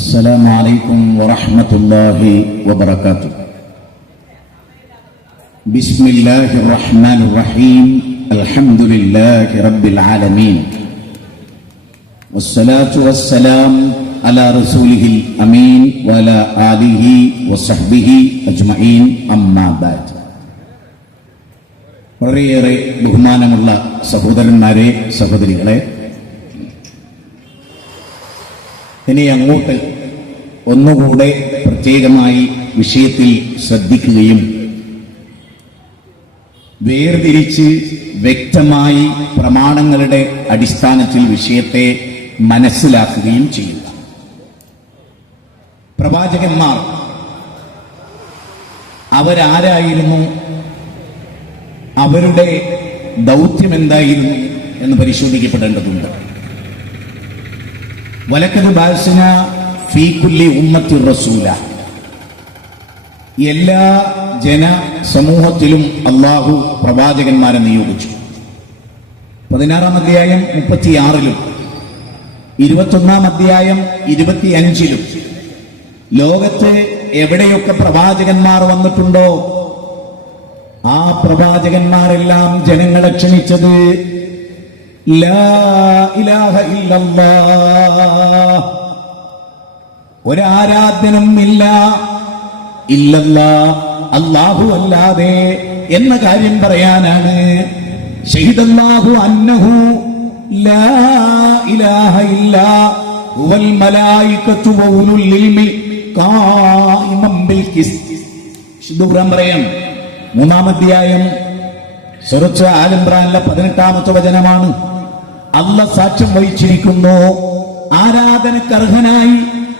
السلام عليكم ورحمة الله وبركاته. بسم الله الرحمن الرحيم. الحمد لله رب العالمين والصلاة والسلام على رسوله الأمين وعلى آله وصحبه أجمعين. أما بعد. വളരെയേറെ ബഹുമാനമുള്ള സഹോദരന്മാരെ, സഹോദരികളെ, ഇനി അങ്ങോട്ട് ഒന്നുകൂടെ പ്രത്യേകമായി വിഷയത്തിൽ ശ്രദ്ധിക്കുകയും വേർതിരിച്ച് വ്യക്തമായി പ്രമാണങ്ങളുടെ അടിസ്ഥാനത്തിൽ വിഷയത്തെ മനസ്സിലാക്കുകയും ചെയ്യുക. പ്രവാചകന്മാർ അവരാരായിരുന്നു, അവരുടെ ദൗത്യം എന്തായിരുന്നു എന്ന് പരിശോധിക്കപ്പെടേണ്ടതുണ്ട്. വലക്കത് ബാഴ്സന ഫീ കുല്ലി ഉമ്മത്തി റസൂല, എല്ലാ ജനസമൂഹത്തിലും അള്ളാഹു പ്രവാചകന്മാരെ നിയോഗിച്ചു. 16-ാം അധ്യായം 36-ലും 21-ാം അധ്യായം 25-ലും ലോകത്ത് എവിടെയൊക്കെ പ്രവാചകന്മാർ വന്നിട്ടുണ്ടോ ആ പ്രവാചകന്മാരെല്ലാം ജനങ്ങളെ ക്ഷണിച്ചത് ലാ ഇലാഹ ഇല്ലല്ലാഹ്, ഒരാരാധ്യനും ഇല്ല ഇല്ലല്ലാഹ്, അല്ലാഹു അല്ലാതെ എന്ന കാര്യം പറയാനാണ്. ഷഹിദല്ലാഹു അന്നഹു ലാ ഇലാഹ ഇല്ലാ ഹുവൽ മലായികത്തു വഉലുൽ ഇൽമി ഖായിമൻ ബിൽ ഖിസ്ത്. ശുദ്ധ പറയാം, 3-ാം അധ്യായം സൂറത്ത് ആൽ ഇംറാനിലെ 18-ാമത്തെ വചനമാണ്. അല്ലാഹ് സാക്ഷ്യം വഹിച്ചിരിക്കുന്നു, ആരാധനക്കർഹനായി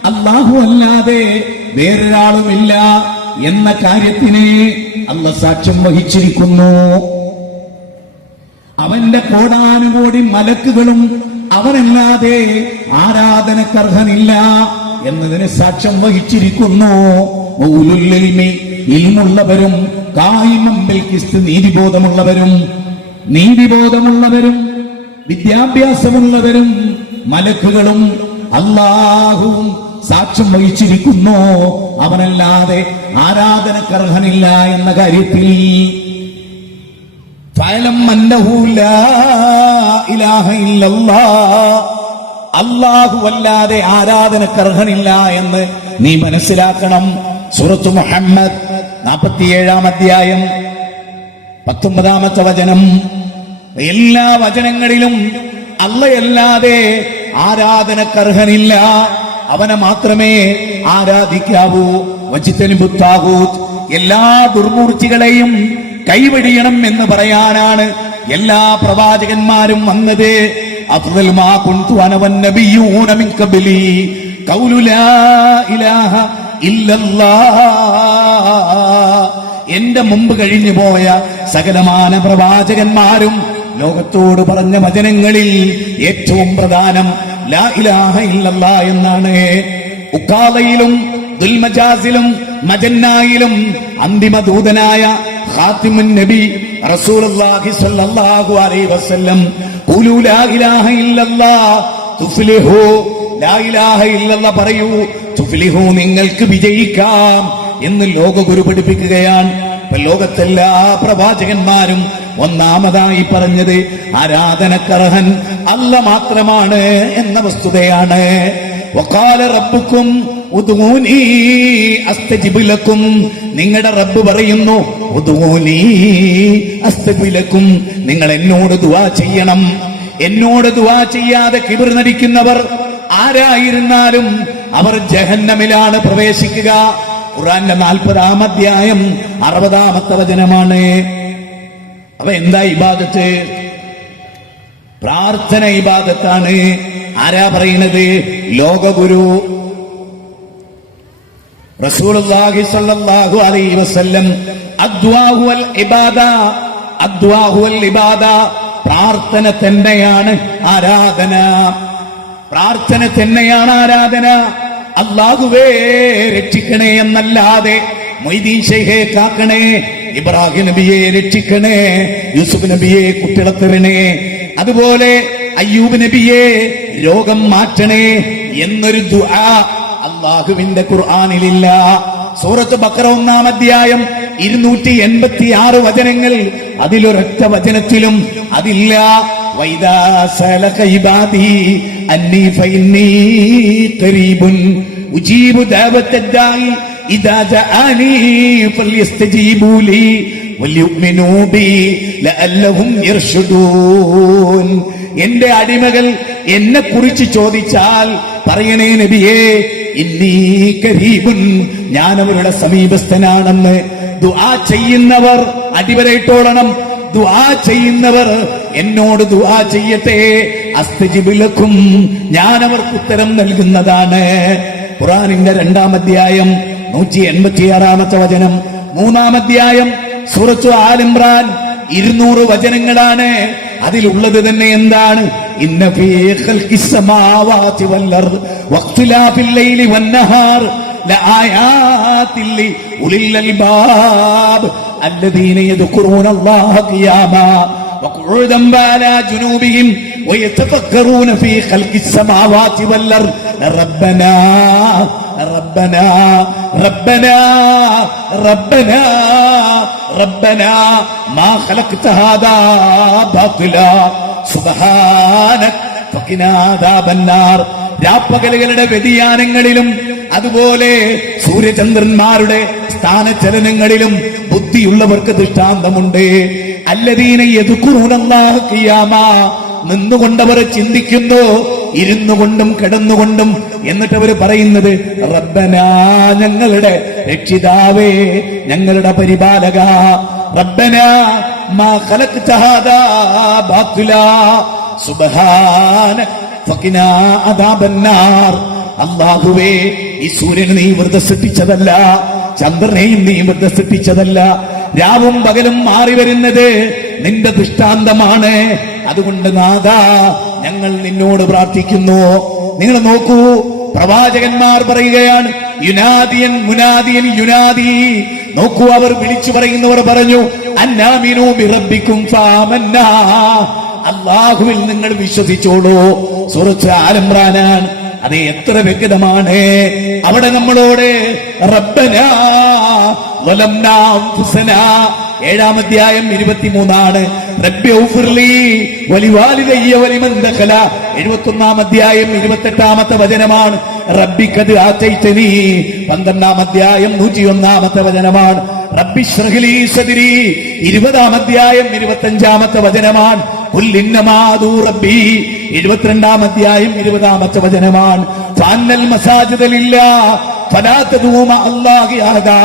അല്ലാഹു അല്ലാതെ വേറൊരാളുമില്ല എന്ന കാര്യത്തിന് അല്ലാഹ് സാക്ഷ്യം വഹിച്ചിരിക്കുന്നു. അവന്റെ കോടാനുകോടി മലക്കുകളും അവനല്ലാതെ ആരാധനക്കർഹനില്ല എന്നതിന് സാക്ഷ്യം വഹിച്ചിരിക്കുന്നു. ഉലുൽ ഇൽമി, ഇൽമുള്ളവരും, ഖായിമൻ ബിൽ ഖിസ്ത്, നീതിബോധമുള്ളവരും വിദ്യാഭ്യാസമുള്ളവരും മലക്കുകളും അല്ലാഹുവും സാക്ഷ്യം വഹിച്ചിരിക്കുന്നു, അവനല്ലാതെ ആരാധനക്കർഹനില്ല എന്ന കാര്യത്തിൽ. ഫഅലം അന്നഹു ലാ ഇലാഹ ഇല്ലല്ലാഹ്, അല്ലാഹു അല്ലാതെ ആരാധനക്കർഹനില്ല എന്ന് നീ മനസ്സിലാക്കണം. സൂറത്ത് മുഹമ്മദ് 47-ാം അധ്യായം 19-ാമത്തെ വചനം. എല്ലാ വചനങ്ങളിലും അല്ലാഹയല്ലാതെ ആരാധനക്കർഹനില്ല, അവനെ മാത്രമേ ആരാധിക്കാവൂ. വജ്തനിബുത് താഗൂത്ത്, എല്ലാ ദുർമൂർത്തികളെയും കൈവെടിയണം എന്ന് പറയാനാണ് എല്ലാ പ്രവാചകന്മാരും വന്നത്. അഫ്ളൽ മാ കുൻതു അന വന്നബിയ്യൂന മിൻ ഖബ്ലി ഖൗലു ലാ ഇലാഹ ഇല്ലല്ലാഹ്. എന്റെ മുമ്പ് കഴിഞ്ഞു പോയ സകലമാന പ്രവാചകന്മാരും ലോകത്തോട് പറഞ്ഞ വചനങ്ങളിൽ ഏറ്റവും പ്രധാനം ലാ ഇലാഹ ഇല്ലല്ലാഹ് എന്നാണ്. ഉഖാദയിലും ദുൽമജാസിലും മജന്നായിലും അന്തിമ ദൂതനായ ഖാതിമുൻ നബി റസൂലുള്ളാഹി സ്വല്ലല്ലാഹു അലൈഹി വസല്ലം ഖുലു ലാ ഇലാഹ ഇല്ലല്ലാഹ് തുഫ്ലിഹു, ലാ ഇലാഹ ഇല്ലല്ലാഹ് പറയൂ, തുഫ്ലിഹു, നിങ്ങൾക്ക് വിജയിക്കാം എന്ന് ലോകഗുരു പഠിപ്പിക്കുകയാണ്. ലോകത്തെല്ലാ പ്രവാചകന്മാരും ഒന്നാമതായി പറഞ്ഞത് ആരാധനക്കർഹൻ അല്ലാഹ് മാത്രമാണ് എന്ന വസ്തുതയാണ്. വഖാല റബ്ബുക്കും ഉദ്ഊനി അസ്തജിബ് ലക്കും, നിങ്ങളുടെ റബ്ബ് പറയുന്നു ഉദ്ഊനി അസ്തജിബ് ലക്കും, നിങ്ങൾ എന്നോട് ദുആ ചെയ്യണം. എന്നോട് ദുആ ചെയ്യാതെ കിബർ നടിക്കുന്നവർ ആരായിരുന്നാലും അവർ ജഹന്നമിലാണ് പ്രവേശിക്കുക. ഖുർആന്റെ 40-ാം അധ്യായം 60-ാമത്തെ വചനമാണ്. അപ്പൊ എന്താ ഇബാദത്ത്? പ്രാർത്ഥന ഇബാദത്താണ്. ആരാ പറയുന്നത്? ലോകഗുരു റസൂലുള്ളാഹി സ്വല്ലല്ലാഹു അലൈഹി വസല്ലം. അദ്വാഹു വൽ ഇബാദ, അദ്വാഹു വൽ ഇബാദ, പ്രാർത്ഥന തന്നെയാണ് ആരാധന. പ്രാർത്ഥന തന്നെയാണ് ആരാധന. അല്ലാഹുവേ രക്ഷിക്കണേ എന്നല്ലാതെ മൊയ്തീൻ ശൈഖേ കാക്കണേ, ഇബ്രാഹിം നബിയെ രക്ഷിക്കണേ, യൂസുഫ് നബിയെ കുട്ടികളത്തിരണേ, അതുപോലെ അയ്യൂബ് നബിയെ രോഗം മാറ്റണേ എന്നൊരു ദുആ അള്ളാഹുവിന്റെ ഖുർആനിലില്ല. സൂറത്ത് ബഖറ 1-ാം അധ്യായം 286 വചനങ്ങൾ, അതിലൊരൊറ്റ വചനത്തിലും അതില്ല. വൈദാ സലക ഇബാദി അന്നി ഫഇന്നി ഖരീബുൻ ഉജീബു ദഅവത്തദ്ദാഇ ഇദാ ജആനി ഫൽയസ്തജീബൂ ലി വൽയുമിനൂ ബി ലഅല്ലഹും യർഷുദൂൻ. എന്റെ അടിമകൾ എന്നെ കുറിച്ച് ചോദിച്ചാൽ പറയണേ നബിയേ, ഇന്നി ഖരീബുൻ, ഞാൻ അവരുടെ സമീപസ്ഥനാണെന്ന്. ദുആ ചെയ്യുന്നവർ അടിവരയിട്ടോളണം. ദുആ ചെയ്യുന്നവർ എന്നോട് ദുആ ചെയ്യട്ടെ. അസ്തജിബ് ലക്കും, ഞാൻ അവർക്ക് ഉത്തരം നൽകുന്നതാണ്. ഖുർആനിന്റെ 2-ാം അധ്യായം 186-ാമത്തെ വചനം. 3-ാം അധ്യായം സൂറത്ത് ആൽ ഇംറാൻ 200 വചനങ്ങളാണ്. അതിലുള്ളത് തന്നെ എന്താണ്? ഇന്ന ഫീ ഖൽഖിസ് സമാവാതി വൽ അർദ് വഖ്തിലാഫിൽ ലൈലി വന്നഹാർ ലആയാതിൻ ലിഉലിൽ അൽബാബ് الذين يذكرون الله قياما وقعودا وعلى جنوبهم ويتفكرون في خلق السماوات والأرض ربنا ربنا ربنا ربنا ربنا ما خلقت هذا باطلا سبحانك فقنا عذاب النار. രാപ്പകലുകളുടെ വ്യതിയാനങ്ങളിലും അതുപോലെ സൂര്യചന്ദ്രന്മാരുടെ സ്ഥാനചലനങ്ങളിലും ബുദ്ധിയുള്ളവർക്ക് ദൃഷ്ടാന്തമുണ്ട്. അല്ലദീന യദ്കുറൂനല്ലാഹ ഖിയാമാ, നിന്നുകൊണ്ടവർ ചിന്തിക്കുന്നു, ഇരുന്നു കൊണ്ടും കിടന്നുകൊണ്ടും. എന്നിട്ട് അവർ പറയുന്നത് റബ്ബനാ, ഞങ്ങളുടെ രക്ഷിതാവേ, ഞങ്ങളുടെ പരിപാലക. റബ്ബനാ മാ ഖലഖ്ത ഹാദാ ബാത്തിലാ സുബ്ഹാനക ഫഖിനാ അദാബന്നാർ. അല്ലാഹുവേ, ഈ സൂര്യനെ നീ വെറുതെ സൃഷ്ടിച്ചതല്ല, ചന്ദ്രനെയും നീ വെറുതെ സൃഷ്ടിച്ചതല്ല. രാവും പകലും മാറി വരുന്നത് നിന്റെ ദൃഷ്ടാന്തമാണ്. അതുകൊണ്ട് നാഥാ, ഞങ്ങൾ നിന്നോട് പ്രാർത്ഥിക്കുന്നു. നിങ്ങൾ നോക്കൂ, പ്രവാചകന്മാർ പറയുകയാണ് യുനാദിയൻ മുനാദിയൻ യുനാദി. നോക്കൂ, അവർ വിളിച്ചു പറയുന്നവർ പറഞ്ഞു അന്നാമിനൂ ബിറബ്ബിക്കും ഫാമന്നാ, അല്ലാഹുവിൽ നിങ്ങൾ വിശ്വസിച്ചോളൂ. സൂറത്ത് ആൽ ഇംറാനാണ്. അത് എത്ര വ്യക്തമാണ്. അവിടെ നമ്മളോട് റബ്ബനാ വലംനാ അൻഫുസനാ, 7-ാം അധ്യായം 23 റബ്ബി ഔഫിർലി വലിവാലിദയ്യ വലിമൻ ദഖല, 71-ാം അധ്യായം 28-ാമത്തെ വചനമാണ്. റബ്ബി ഖദ് ആതൈതനി, 12-ാം അധ്യായം 101-ാമത്തെ വചനമാണ്. റബ്ബി ഇശ്റഹ് ലി സദ്രി, 20-ാം അധ്യായം 25-ാമത്തെ വചനമാണ്. ഖുൽ ഇന്നമാ അദൂ റബ്ബി, 72-ാം അധ്യായം 20-ാമത്തെ വചനമാണ്. ഫഅന്നൽ മസാജിദ ലില്ലാഹ് ഫലാ തദൂ മഅല്ലാഹി അഹദാ,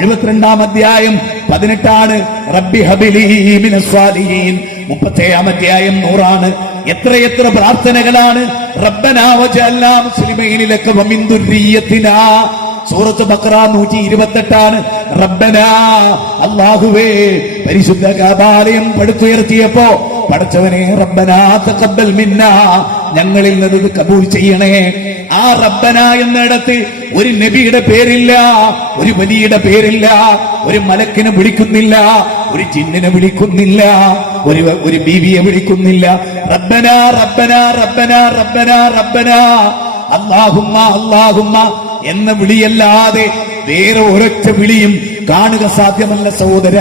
72-ാം അധ്യായം 18 റബ്ബി ഹബിലി മിനസ് സാലിഹീൻ, 37-ാം അധ്യായം 100. എത്രയെത്ര പ്രാർത്ഥനകളാണ്. റബ്ബനാ വജഅൽനാ മുസ്ലിമീന ലക വമിൻ ദുർരിയ്യതിനാ, സൂറത്ത് ബഖറ 128. റബ്ബനാ, അല്ലാഹുവേ, പരിശുദ്ധ കഅബാലയം പടുത്തുയർത്തിയപ്പോ പടച്ചവനെ റബ്ബനാ തഖബ്ബൽ മിന്നാ, ഞങ്ങളിൽ നിന്ന് കബൂൽ ചെയ്യണേ. ആ റബ്ബന എന്നിടത്ത് ഒരു നബിയുടെ പേരില്ല, ഒരു വലിയുടെ പേരില്ല, ഒരു മലക്കിനെ വിളിക്കുന്നില്ല, ഒരു ജിന്നിനെ വിളിക്കുന്നില്ല, ഒരു ബീവിയെ വിളിക്കുന്നില്ല. റബ്ബന റബ്ബന റബ്ബന റബ്ബന റബ്ബന അല്ലാഹുമ്മ അല്ലാഹുമ്മ എന്ന വിളിയല്ലാതെ വേറെ ഒരൊറ്റ വിളിയും കാണുക സാധ്യമല്ല സഹോദര.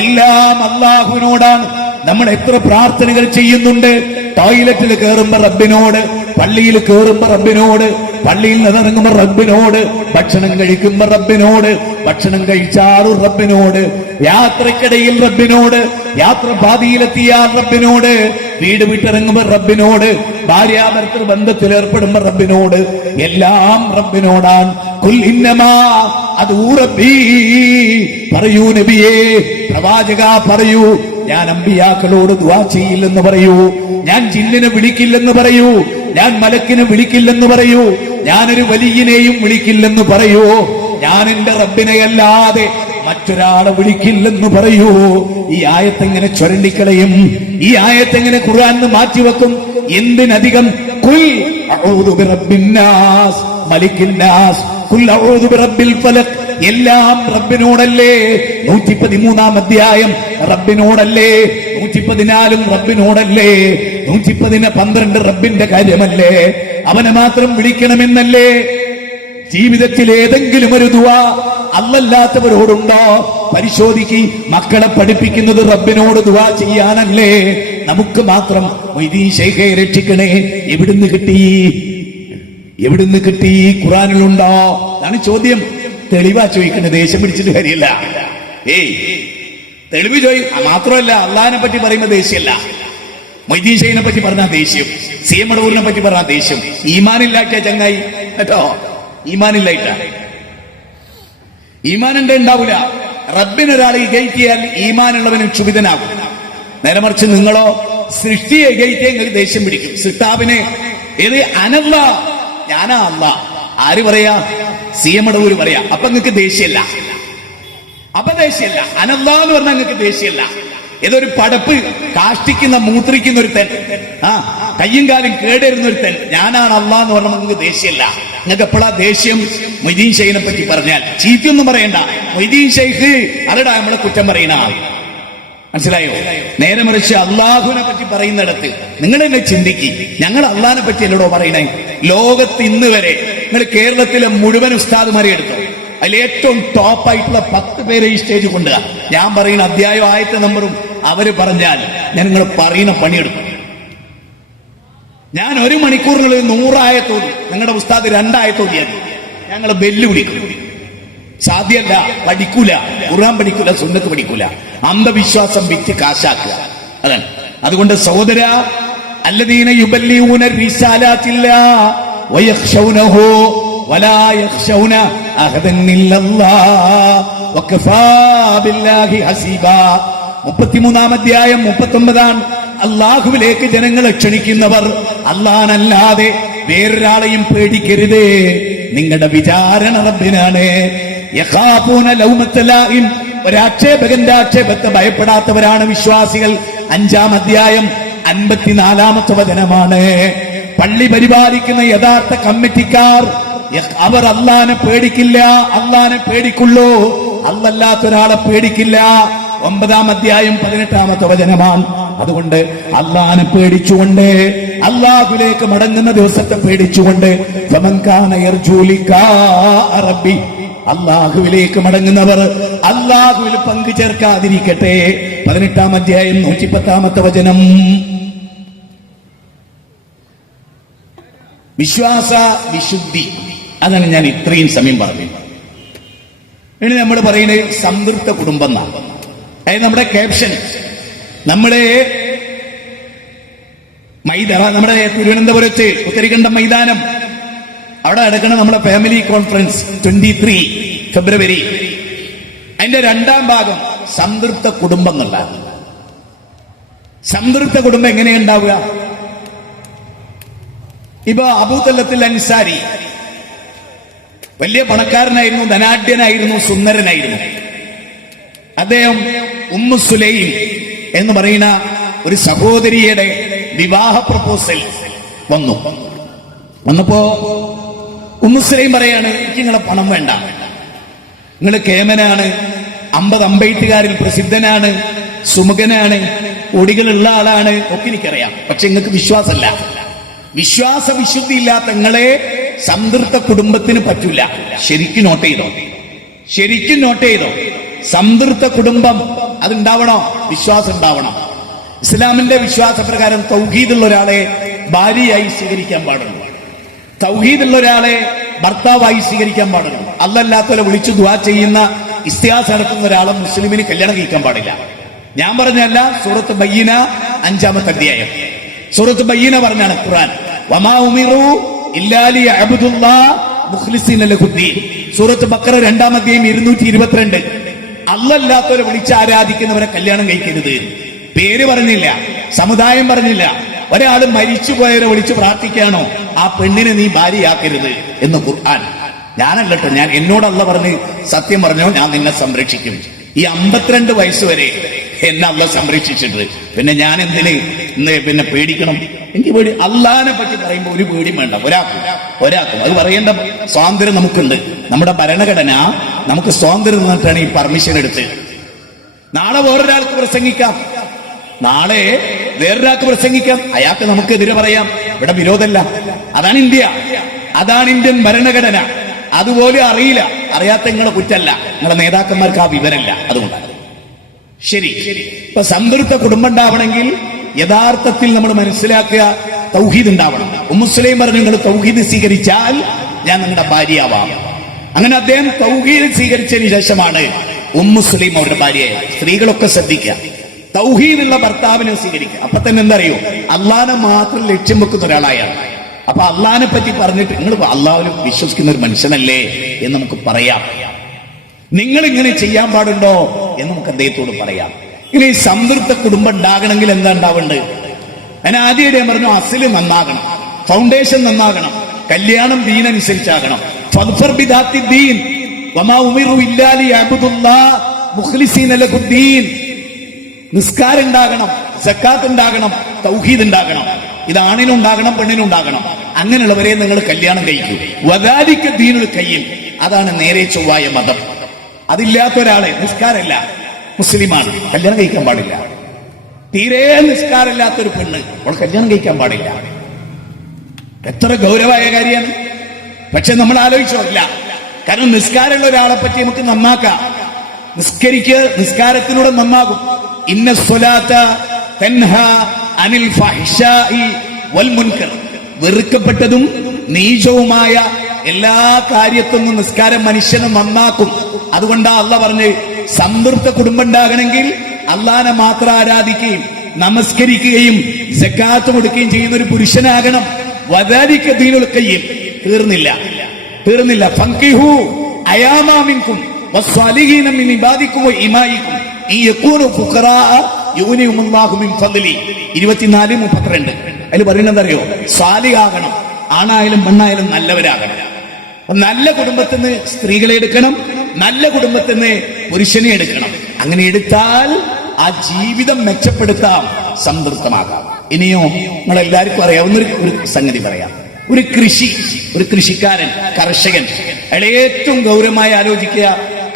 എല്ലാം അല്ലാഹുവിനോടാണ്. നമ്മൾ എത്ര പ്രാർത്ഥനകൾ ചെയ്യുന്നുണ്ട്. ടോയ്ലറ്റിൽ കയറുമ്പോ റബ്ബിനോട്, പള്ളിയിൽ കയറുമ്പോ റബ്ബിനോട്, പള്ളിയിൽ നിന്നിറങ്ങുമ്പോ റബ്ബിനോട്, ഭക്ഷണം കഴിക്കുമ്പോ റബ്ബിനോട്, ഭക്ഷണം കഴിച്ചാറും റബ്ബിനോട്, യാത്രക്കിടയിൽ റബ്ബിനോട്, യാത്ര പാതിയിലെത്തിയാൽ റബ്ബിനോട്, വീട് വിട്ടിറങ്ങുമ്പോ റബ്ബിനോട്, ഭാര്യാഭർത്തൃ ബന്ധത്തിൽ ഏർപ്പെടുമ്പോ റബ്ബിനോട്, എല്ലാം റബ്ബിനോടാണ്. ഖുൽ ഇന്നമാ അദൂ റബ്ബീ, പറയൂ നബിയേ, പ്രവാചക പറയൂ, ഞാൻ അമ്പിയാക്കളോട് ദുആ ചെയ്യില്ലെന്ന് പറയൂ, ഞാൻ ജിന്നിനെ വിളിക്കില്ലെന്ന് പറയൂ, ഞാൻ മലക്കിനെ വിളിക്കില്ലെന്ന് പറയൂ, ഞാനൊരു വലിയനെയും വിളിക്കില്ലെന്ന് പറയൂ, ഞാൻ എന്റെ റബ്ബിനെയല്ലാതെ മറ്റൊരാളെ വിളിക്കില്ലെന്ന് പറയൂ. ഈ ആയത്തെങ്ങനെ ചുരണ്ടിക്കളയും? ഈ ആയത്തെങ്ങനെ ഖുർആനിൽ മാറ്റിവെക്കും? എന്തിനധികം ഖുൽ അഊദു ബിറബ്ബിന്നാസ് മലിക്കിന്നാസ്, ഖുൽ അഊദു ബിറബ്ബിൽ ഫലഖ്, എല്ലാം റബ്ബിനോടല്ലേ. 113-ാം അധ്യായം റബ്ബിനോടല്ലേ, 114 റബ്ബിനോടല്ലേ, 112 റബ്ബിന്റെ കാര്യമല്ലേ, അവനെ മാത്രം വിളിക്കണമെന്നല്ലേ. ജീവിതത്തിൽ ഏതെങ്കിലും ഒരു ദുആ അല്ലല്ലാത്തവരോടുണ്ടോ? പരിശോധിക്ക്. മക്കളെ പഠിപ്പിക്കുന്നത് റബ്ബിനോട് ദുആ ചെയ്യാനല്ലേ? നമുക്ക് മാത്രം മൊയ്തീൻ ശൈഖേ രക്ഷിക്കണേ എവിടുന്ന് കിട്ടി? എവിടുന്ന് കിട്ടി? ഖുർആനിലുണ്ടോ? അതാണ് ചോദ്യം. തെളിവാ ചോദിക്കുന്നത്, ദേഷ്യം പിടിച്ചിട്ട് കാര്യമില്ല. തെളിവ് മാത്രമല്ല, അള്ളാഹിനെ പറ്റി പറയുന്ന ദേഷ്യമല്ല, മൊയ്തീൻ ശൈഖിനെ പറ്റി പറഞ്ഞ ദേഷ്യം, സി എം മടവൂരിനെ പറ്റി പറഞ്ഞ ദേഷ്യം. ഈമാനില്ലാക്കിയ ചങ്ങായി കേട്ടോ, ഈമാനില്ലായിട്ട. ഈമാനുണ്ട് ഉണ്ടാവൂല. റബ്ബിനൊരാൾ ഇകയറ്റിയാൽ ഈമാനുള്ളവനും ക്ഷുഭിതനാകും. നേരെ മറിച്ച് നിങ്ങളോ സൃഷ്ടിയെ ഇകയറ്റിയ നിങ്ങൾക്ക് ദേഷ്യം പിടിക്കും. സൃഷ്ടാവിനെ ഏത് അനല്ല, ഞാനാ അല്ല. ആര് പറയാ? സി എം മടവൂര് പറയാ. അപ്പൊ നിങ്ങൾക്ക് ദേഷ്യമല്ല. അപ്പൊ ദേഷ്യമല്ല. അനല്ലാന്ന് പറഞ്ഞാൽ നിങ്ങൾക്ക് ദേഷ്യമല്ല. ഏതൊരു പടപ്പ് കാഷ്ടിക്കുന്ന മൂത്രിക്കുന്ന ഒരുത്തൻ, കയ്യും കാലും കേടരുന്ന ഒരുത്തൻ, ഞാനാണ് അള്ളാഹ് എന്ന് പറഞ്ഞാൽ നിങ്ങൾക്ക് ദേഷ്യമല്ല. നിങ്ങൾക്ക് എപ്പോഴാ ദേഷ്യം? മൊയ്തീൻ ശൈഖിനെ പറ്റി പറഞ്ഞാൽ. ചീത്തയൊന്നും പറയണ്ട. മൊയ്തീൻ ശൈഖ് അല്ലടാ നമ്മളെ കുറ്റം പറയുന്ന ആൾ. മനസ്സിലായോ? നേരെ മറിച്ച് അള്ളാഹുവിനെ പറ്റി പറയുന്നിടത്ത് നിങ്ങൾ എന്നെ ചിന്തിക്ക്. ഞങ്ങൾ അള്ളാഹിനെ പറ്റി എന്നോടോ പറയണേ? ലോകത്ത് ഇന്ന് വരെ നിങ്ങൾ കേരളത്തിലെ മുഴുവൻ ഉസ്താദുമാരെ എടുത്തോ, അതിൽ ഏറ്റവും ടോപ്പായിട്ടുള്ള 10 പേരെ ഈ സ്റ്റേജ് കൊണ്ടുക. ഞാൻ പറയുന്ന അധ്യായം ആയത്തെ നമ്പറും അവര് പറഞ്ഞാൽ ഞാൻ നിങ്ങൾ പറയുന്ന പണിയെടുക്കും. ഞാൻ 1 മണിക്കൂറിനുള്ളിൽ 100 ആയത്തോതി, നിങ്ങളുടെ ഉസ്താദ് 2 ആയത്തോതിയാൽ ഞങ്ങൾ വെല്ലുവിളിക്കും. സാധ്യല്ല. പഠിക്കൂല, ഖുർആൻ പഠിക്കൂല, സുന്നത്ത് പഠിക്കൂല. അന്ധവിശ്വാസം വിറ്റ് കാശാക്കുക. അതാണ്. അതുകൊണ്ട് സഹോദര, അല്ലദീന യുബല്ലിഊന റിസാലാത്തില്ലാഹ് വയഖ്ശൗനഹു വലാ യഖ്ശൗന അഹദൻ ഇല്ലല്ലാഹ് വകഫാ ബില്ലാഹി ഹസീബാ. 33-ാം അധ്യായം 39 അല്ലാഹുവിലേക്ക് ജനങ്ങളെ ക്ഷണിക്കുന്നവർ അല്ലാഹനല്ലാതെ വേറൊരാളെയും പേടിക്കരുതേ, നിങ്ങളുടെ വിചാരണ റബ്ബിനാണ്. യഖാഫൂന ലൗമത്ത ലാഇം, ഒരാക്ഷേപകന്റെ ആക്ഷേപത്തെ ഭയപ്പെടാത്തവരാണ് വിശ്വാസികൾ. 5-ാം അധ്യായം 54-ാമത്തെ വചനമാണ്. പള്ളി പരിപാലിക്കുന്ന യഥാർത്ഥ കമ്മിറ്റിക്കാർ അവർ അള്ളാനെ പേടിക്കില്ല, അള്ളാനെ പേടിക്കുള്ളൂ, അല്ലല്ലാത്ത ഒരാളെ പേടിക്കില്ല. 9-ാം അധ്യായം 18-ാമത്തെ വചനമാണ്. അതുകൊണ്ട് അള്ളാനെ പേടിച്ചുകൊണ്ട്, അള്ളാഹുലേക്ക് മടങ്ങുന്ന ദിവസത്തെ പേടിച്ചുകൊണ്ട്, ഫമൻ കാന യർജൂ ലിഖാഅ റബ്ബി, അള്ളാഹുവിലേക്ക് മടങ്ങുന്നവർ അള്ളാഹുവിൽ പങ്കു ചേർക്കാതിരിക്കട്ടെ. 18-ാം അധ്യായം 110-ാമത്തെ വചനം. വിശ്വാസ വിശുദ്ധി, അതാണ് ഞാൻ ഇത്രയും സമയം പറഞ്ഞത്. ഇനി നമ്മൾ പറയുന്നത് സംതൃപ്ത കുടുംബം എന്നാണ്. അതായത് നമ്മുടെ ക്യാപ്ഷൻ, നമ്മുടെ നമ്മുടെ തിരുവനന്തപുരത്ത് ഉത്തരികണ്ഠം മൈതാനം, അവിടെ നടക്കുന്ന നമ്മുടെ ഫാമിലി കോൺഫറൻസ് 23 ഫെബ്രുവരി, അതിന്റെ 2-ാം ഭാഗം സംതൃപ്ത കുടുംബം എന്നുള്ള. സംതൃപ്ത കുടുംബം എങ്ങനെയുണ്ടാവുക? ഇപ്പൊ അബൂതല്ലത്തിൽ അൻസാരി വലിയ പണക്കാരനായിരുന്നു, ധനാഢ്യനായിരുന്നു, സുന്ദരനായിരുന്നു. അദ്ദേഹം ഉമ്മു സുലൈം എന്ന് പറയുന്ന ഒരു സഹോദരിയുടെ വിവാഹ പ്രപ്പോസൽ വന്നപ്പോ ഉമ്മു സുലൈം പറയാണ്, എനിക്ക് നിങ്ങളെ പണം വേണ്ട, നിങ്ങൾ കേമനാണ്, 50 അമ്പെയ്ത്തുകാരിൽ പ്രസിദ്ധനാണ്, സുമുഖനാണ്, ഒടികളുള്ള ആളാണ്, ഒക്കെ എനിക്കറിയാം. പക്ഷെ നിങ്ങൾക്ക് വിശ്വാസമല്ല. വിശ്വാസ വിശുദ്ധി ഇല്ലാത്ത നിങ്ങളെ സംതൃപ്ത കുടുംബത്തിന് പറ്റൂല. ശരിക്കും നോട്ട് ചെയ്തോ, ശരിക്കും നോട്ട് ചെയ്തോ. സംതൃപ്ത കുടുംബം അതുണ്ടാവണോ? വിശ്വാസം ഉണ്ടാവണം. ഇസ്ലാമിന്റെ വിശ്വാസപ്രകാരം തൗഹീദുള്ള ഒരാളെ ഭാര്യയായി സ്വീകരിക്കാൻ പാടുള്ളൂ, തൗഹീദുള്ള ഒരാളെ ഭർത്താവായി സ്വീകരിക്കാൻ പാടുള്ളൂ. അല്ലല്ലാത്തവരെ വിളിച്ചു ദുആ ചെയ്യുന്ന ഇസ്തിഹാസ നടത്തുന്ന ഒരാളെ മുസ്ലിമിന് കല്യാണം കഴിക്കാൻ പാടില്ല. ഞാൻ പറഞ്ഞല്ല, സൂറത്ത് ബയ്യിന 5-ാമത്തെ അധ്യായം, സൂറത്ത് ബയ്യിന പറഞ്ഞാണ് ഖുർആൻ. വമാ ഉമിറു ഇല്ലാ ലിയഅബ്ദുല്ലാഹ മുഖ്ലിസീന ലഹുദ്ദീൻ. സൂറത്ത് ബഖറ 2-ാം അധ്യായം 222. അല്ലല്ലാത്തവരെ വിളിച്ച് ആരാധിക്കുന്നവരെ കല്യാണം കഴിക്കരുത്. പേര് പറഞ്ഞില്ല, സമുദായം പറഞ്ഞില്ല. ഒരാൾ മരിച്ചുപോയവരെ വിളിച്ച് പ്രാർത്ഥിക്കാണോ, ആ പെണ്ണിനെ നീ ഭാര്യയാക്കരുത് എന്ന് ഖുർആൻ. ഞാനല്ലട്ടോ, ഞാൻ എന്നോട് അല്ല പറഞ്ഞ് സത്യം പറഞ്ഞോ, ഞാൻ നിന്നെ സംരക്ഷിക്കും. ഈ 52 വയസ്സ് വരെ എന്നെ അല്ല സംരക്ഷിച്ചിട്ട് പിന്നെ ഞാൻ എന്തിന് പിന്നെ പേടിക്കണം? എനിക്ക് പേടി. അള്ളാഹിനെ പറ്റി പറയുമ്പോൾ ഒരു പേടിയും വേണ്ട ഒരാൾക്കും. അത് പറയേണ്ട സ്വാതന്ത്ര്യം നമുക്കുണ്ട്. നമ്മുടെ ഭരണഘടന നമുക്ക് സ്വാതന്ത്ര്യം തന്നിട്ടാണ് ഈ പെർമിഷൻ എടുത്ത്. നാളെ വേറൊരാൾക്ക് പ്രസംഗിക്കാം, നാളെ വേറൊരാൾക്ക് പ്രസംഗിക്കാം, അയാൾക്ക് നമുക്കെതിരെ പറയാം. ഇവിടെ വിരോധമല്ല. അതാണ് ഇന്ത്യ, അതാണ് ഇന്ത്യൻ ഭരണഘടന. അതുപോലും അറിയില്ല. അറിയാത്ത നിങ്ങളെ കുറ്റല്ല, നിങ്ങളുടെ നേതാക്കന്മാർക്ക് ആ വിവരമില്ല, അതുകൊണ്ടാണ്. ശരി, ഇപ്പൊ സംതൃപ്ത കുടുംബം ഉണ്ടാവണമെങ്കിൽ യഥാർത്ഥത്തിൽ നമ്മൾ മനസ്സിലാക്കുക, തൗഹീദ് ഉണ്ടാവണം. ഉമ്മുസ്ലൈം പറഞ്ഞു, നിങ്ങൾ തൗഹീദ് സ്വീകരിച്ചാൽ ഞാൻ നിങ്ങളുടെ ഭാര്യയാവാം. അങ്ങനെ അദ്ദേഹം തൗഹീദ് സ്വീകരിച്ചതിന് ശേഷമാണ് ഉമ്മുസ്ലൈം അവരുടെ ഭാര്യയെ. സ്ത്രീകളൊക്കെ ശ്രദ്ധിക്കുക, തൗഹീദുള്ള ഭർത്താവിനെ സ്വീകരിക്കുക. അപ്പൊ തന്നെ എന്തറിയോ, അള്ളാനെ മാത്രം ലക്ഷ്യം വെക്കുന്ന ഒരാളായാണ്. അപ്പൊ അള്ളാനെ പറ്റി പറഞ്ഞിട്ട് നിങ്ങൾ അള്ളാഹുവിൽ വിശ്വസിക്കുന്ന ഒരു മനുഷ്യനല്ലേ എന്ന് നമുക്ക് പറയാം. നിങ്ങൾ ഇങ്ങനെ ചെയ്യാൻ പാടുണ്ടോ എന്ന് നമുക്ക് അദ്ദേഹത്തോട് പറയാം. ഇനി സംതൃപ്ത കുടുംബം ഉണ്ടാകണമെങ്കിൽ എന്താ ഉണ്ടാവേണ്ടത്? ഞാൻ ആദ്യം പറഞ്ഞു, അസില് നന്നാകണം, ഫൗണ്ടേഷൻ നന്നാകണം, കല്യാണം ദീനനുസരിച്ചാകണം. ഫദ്ഫർ ബിദാത്തി ദീൻ വമാ ഉമിറു ഇല്ലാ ലിയഅബ്ദുല്ലാഹ് മുഖ്ലിസീന ലഹുദ്ദീൻ. നിസ്കാരം ഉണ്ടാകണം, സക്കാത്ത് ഉണ്ടാകണം, തൗഹീദ് ഉണ്ടാകണം. ഇത് ആണിനുണ്ടാകണം, പെണ്ണിനുണ്ടാകണം. അങ്ങനെയുള്ളവരെ നിങ്ങൾ കല്യാണം കഴിക്കൂ. വദാലിക ദീനുൽ ഖയ്യിം, അതാണ് നേരെ ചൊവ്വായ മതം. അതില്ലാത്ത ഒരാളെ, നിസ്കാരമില്ല, മുസ്ലിമാണ്, കല്യാണം കഴിക്കാൻ പാടില്ല. തീരെ നിസ്കാരമില്ലാത്തൊരു പെണ്ണ്, അവൾ കല്യാണം കഴിക്കാൻ പാടില്ല. എത്ര ഗൗരവമായ കാര്യമാണ്. പക്ഷെ നമ്മൾ ആലോചിച്ചോ? ഇല്ല. കാരണം നിസ്കാരമുള്ള ഒരാളെ പറ്റി നമുക്ക് നന്നാക്കാം. നിസ്കാരത്തിലൂടെ നന്നാകും. ഇന്ന സ്വലാത്ത തൻഹാ അനിൽ ഫഹ്ശാഇ വൽ മുൻകർ. വെറുക്കപ്പെട്ടതും നീചവുമായ എല്ലാ കാര്യത്തൊന്നും നിസ്കാരം മനുഷ്യനെ നന്നാക്കും. അതുകൊണ്ടാ അള്ളാഹ് പറഞ്ഞ്, സംതൃപ്ത കുടുംബം ഉണ്ടാകണമെങ്കിൽ അള്ളാഹനെ മാത്രം ആരാധിക്കുകയും നമസ്കരിക്കുകയും സക്കാത്ത് കൊടുക്കുകയും ചെയ്യുന്ന ഒരു പുരുഷനാകണം. വദാലിക ദീനുൽ ഖയ്യിം. തീർന്നില്ല. ഫൻകിഹു അയാമാ മിൻകും വസ്സാലിഹീന മിൻ ഇബാദിക്കും വഇമായിക്കും ഇൻ യകൂനു ഫുഖറാ യുഗ്നിഹുമുല്ലാഹു മിൻ ഫദ്ലി. 24-32. അതിൽ പറയുന്നത് അറിയോ? സാലിഹാകണം, ആണായാലും പെണ്ണായാലും നല്ലവരാകണം. നല്ല കുടുംബത്തിൽ നിന്ന് സ്ത്രീകളെ എടുക്കണം, നല്ല കുടുംബത്തിൽ നിന്ന് പുരുഷനെ എടുക്കണം. അങ്ങനെ എടുത്താൽ ആ ജീവിതം മെച്ചപ്പെടുത്താം, സംതൃപ്തമാകാം. ഇനിയോ, നിങ്ങളെല്ലാവർക്കും അറിയാവുന്ന ഒരു സംഗതി പറയാം. ഒരു കൃഷിക്കാരൻ, കർഷകൻ, അയാൾ ഏറ്റവും ഗൗരവമായി ആലോചിക്കുക,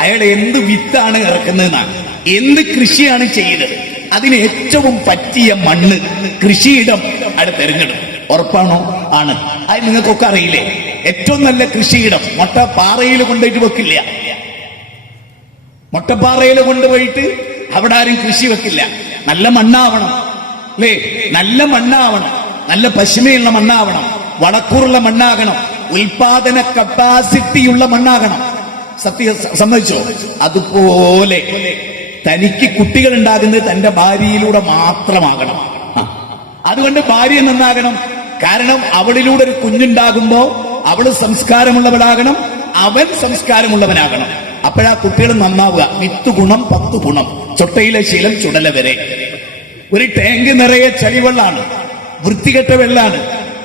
അയാൾ എന്ത് വിത്താണ് ഇറക്കുന്നതെന്നാണ്, എന്ത് കൃഷിയാണ് ചെയ്യുന്നത്. അതിന് ഏറ്റവും പറ്റിയ മണ്ണ്, കൃഷിയിടം അയാൾ തെരഞ്ഞെടുക്കും. ഉറപ്പാണോ? ആണ്. അത് നിങ്ങൾക്കൊക്കെ അറിയില്ലേ? ഏറ്റവും നല്ല കൃഷിയിടം മൊട്ടപ്പാറയിൽ കൊണ്ടുപോയിട്ട് വെക്കില്ല. മൊട്ടപ്പാറയിൽ കൊണ്ടുപോയിട്ട് അവിടെ ആരും കൃഷി വെക്കില്ല. നല്ല മണ്ണാവണം, അല്ലേ? നല്ല മണ്ണാവണം, നല്ല പശിമയുള്ള മണ്ണാവണം, വളക്കൂറുള്ള മണ്ണാകണം, ഉൽപാദന കപ്പാസിറ്റിയുള്ള മണ്ണാകണം. സമ്മതിച്ചോ? അതുപോലെ തനിക്ക് കുട്ടികൾ ഉണ്ടാകുന്നത് തന്റെ ഭാര്യയിലൂടെ മാത്രമാകണം. അതുകൊണ്ട് ഭാര്യ നന്നാകണം. കാരണം അവളിലൂടെ ഒരു കുഞ്ഞുണ്ടാകുമ്പോ അവള് സംസ്കാരമുള്ളവളാകണം, അവൻ സംസ്കാരമുള്ളവനാകണം. അപ്പോഴാ കുട്ടികൾ നന്നാവുക. 10 ഗുണം 10 ഗുണം. ചൊട്ടയിലെ ശീലം ചുടല വരെ. ഒരു ടാങ്ക് നിറയെ ചളിവെള്ളാണ്, വൃത്തികെട്ട വെള്ളാണ്,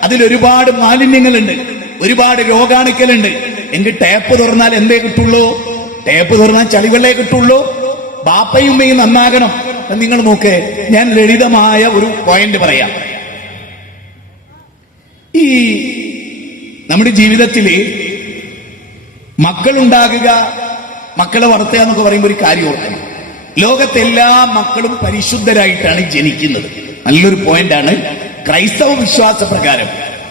അതിലൊരുപാട് മാലിന്യങ്ങളുണ്ട്, ഒരുപാട് രോഗാണുക്കളുണ്ട്. എങ്കിൽ ടാപ്പ് തുറന്നാൽ എന്തേ കിട്ടുള്ളൂ? ടാപ്പ് തുറന്നാൽ ചളിവെള്ളേ കിട്ടുള്ളൂ. ബാപ്പയും ഉമ്മയും നന്നാകണം. നിങ്ങൾ നോക്ക്, ഞാൻ ലളിതമായ ഒരു പോയിന്റ് പറയാം. ഈ നമ്മുടെ ജീവിതത്തില് മക്കളുണ്ടാകുക, മക്കളെ വളർത്തുക എന്നൊക്കെ പറയുമ്പോൾ ഒരു കാര്യം ഓർക്കണം. ലോകത്തെ എല്ലാ മക്കളും പരിശുദ്ധരായിട്ടാണ് ജനിക്കുന്നത്. നല്ലൊരു പോയിന്റാണ്. ക്രൈസ്തവ വിശ്വാസ പ്രകാരം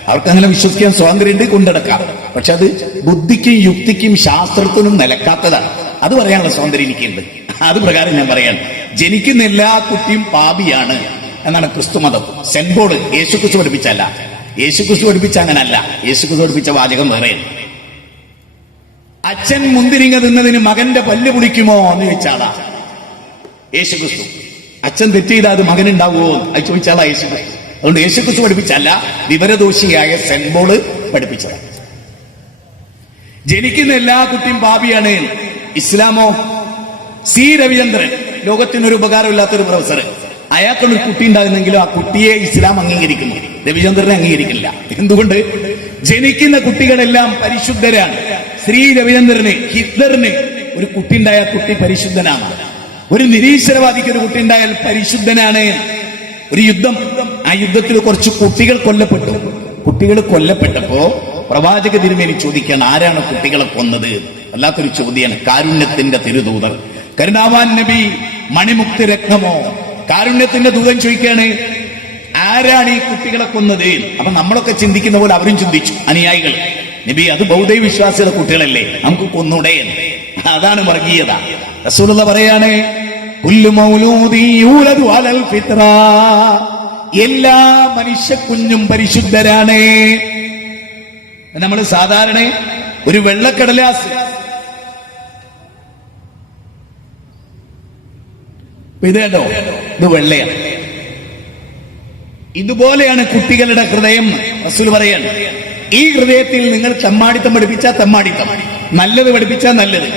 അവർക്കങ്ങനെ വിശ്വസിക്കാൻ സ്വാതന്ത്ര്യമുണ്ട്, കൊണ്ടെടുക്കാം. പക്ഷെ അത് ബുദ്ധിക്കും യുക്തിക്കും ശാസ്ത്രത്തിനും നിലക്കാത്തതാണ്. അത് പറയാനുള്ള സ്വാതന്ത്ര്യം എനിക്കുണ്ട്. അത് പ്രകാരം ഞാൻ പറയാണ്, ജനിക്കുന്ന എല്ലാ കുട്ടിയും പാപിയാണ് എന്നാണ് ക്രിസ്തുമതം. സെന്റ് പോൾ യേശുക്രിസ്തു പഠിപ്പിച്ചല്ല. യേശുക്രിസ്തു പഠിപ്പിച്ച അങ്ങനല്ല. യേശുക്രിസ്തു പഠിപ്പിച്ച വാചകം വേറെയാണ്. അച്ഛൻ മുന്തിരിങ്ങ തിന്നതിന് മകന്റെ പല്ല് പുളിക്കുമോ എന്ന് ചോദിച്ചാളാ യേശുക്രിസ്തു. അച്ഛൻ തെറ്റ് ചെയ്താൽ അത് മകനുണ്ടാവുമോ അത് ചോദിച്ചാളാ യേശുക്രിസ്തു. അതുകൊണ്ട് യേശുക്രിസ്തു പഠിപ്പിച്ചല്ല, വിവരദോഷിയായ സെന്റ് പോൾ പഠിപ്പിച്ചതാണ്. ജനിക്കുന്ന എല്ലാ കുട്ടിയും പാപിയാണ്. ഇസ്ലാമോ? സി രവിചന്ദ്രൻ, ലോകത്തിനൊരു ഉപകാരമില്ലാത്തൊരു പ്രൊഫസർ, അയാൾക്കൊരു കുട്ടി ഉണ്ടാകുന്നെങ്കിലും ആ കുട്ടിയെ ഇസ്ലാം അംഗീകരിക്കുന്നു, രവിചന്ദ്രനെ അംഗീകരിക്കില്ല. എന്തുകൊണ്ട്? ജനിക്കുന്ന കുട്ടികളെല്ലാം പരിശുദ്ധരാണ്. ശ്രീ രവിചന്ദ്രന്, ഹിറ്റ്ലറിന് ഒരു കുട്ടി ഉണ്ടായാൽ കുട്ടി പരിശുദ്ധനാണ്. ഒരു നിരീശ്വരവാദിക്ക് ഒരു കുട്ടി ഉണ്ടായാൽ പരിശുദ്ധനാണ്. ഒരു യുദ്ധം, ആ യുദ്ധത്തിൽ കുറച്ച് കുട്ടികൾ കൊല്ലപ്പെട്ടു. കുട്ടികൾ കൊല്ലപ്പെട്ടപ്പോ പ്രവാചക തിരുമേനി ചോദിക്കുകയാണ്, ആരാണ് കുട്ടികളെ കൊന്നത്? വല്ലാത്തൊരു ചോദ്യമാണ്. കാരുണ്യത്തിന്റെ തിരുദൂതർ കരുണാവാൻ നബി, മണിമുക്തി രത്നമോ? കാരുണ്യത്തിന്റെ ദൂതൻ ചോദിക്കുകയാണ്, ആരാണ് ഈ കുട്ടികളെ കൊന്നത്? അപ്പൊ നമ്മളൊക്കെ ചിന്തിക്കുന്ന പോലെ അവരും ചിന്തിച്ചു, അനുയായികൾ. നബി അത് ബൗദ്ധ വിശ്വാസിയുടെ കുട്ടികളല്ലേ, നമുക്ക് കൊന്നൂടെ? അതാണ് വർഗീയത. റസൂലുള്ളാഹി പറയാണ്, കുല്ലു മൗലൂദി യൂലദു അലൽ ഫിത്ര, എല്ലാ മനുഷ്യ കുഞ്ഞും പരിശുദ്ധരാണ്. നമ്മൾ സാധാരണ ഒരു വെള്ളക്കടലാസ് ഇത് കേട്ടോ, ഇത് വെള്ളയാണ്. ഇതുപോലെയാണ് കുട്ടികളുടെ ഹൃദയം. റസൂൽ പറയാണ്, ഈ ഹൃദയത്തിൽ നിങ്ങൾ തെമ്മാടിത്തം പഠിപ്പിച്ചാൽ തെമ്മാടിത്തം, നല്ലത് പഠിപ്പിച്ചാൽ നല്ലത്.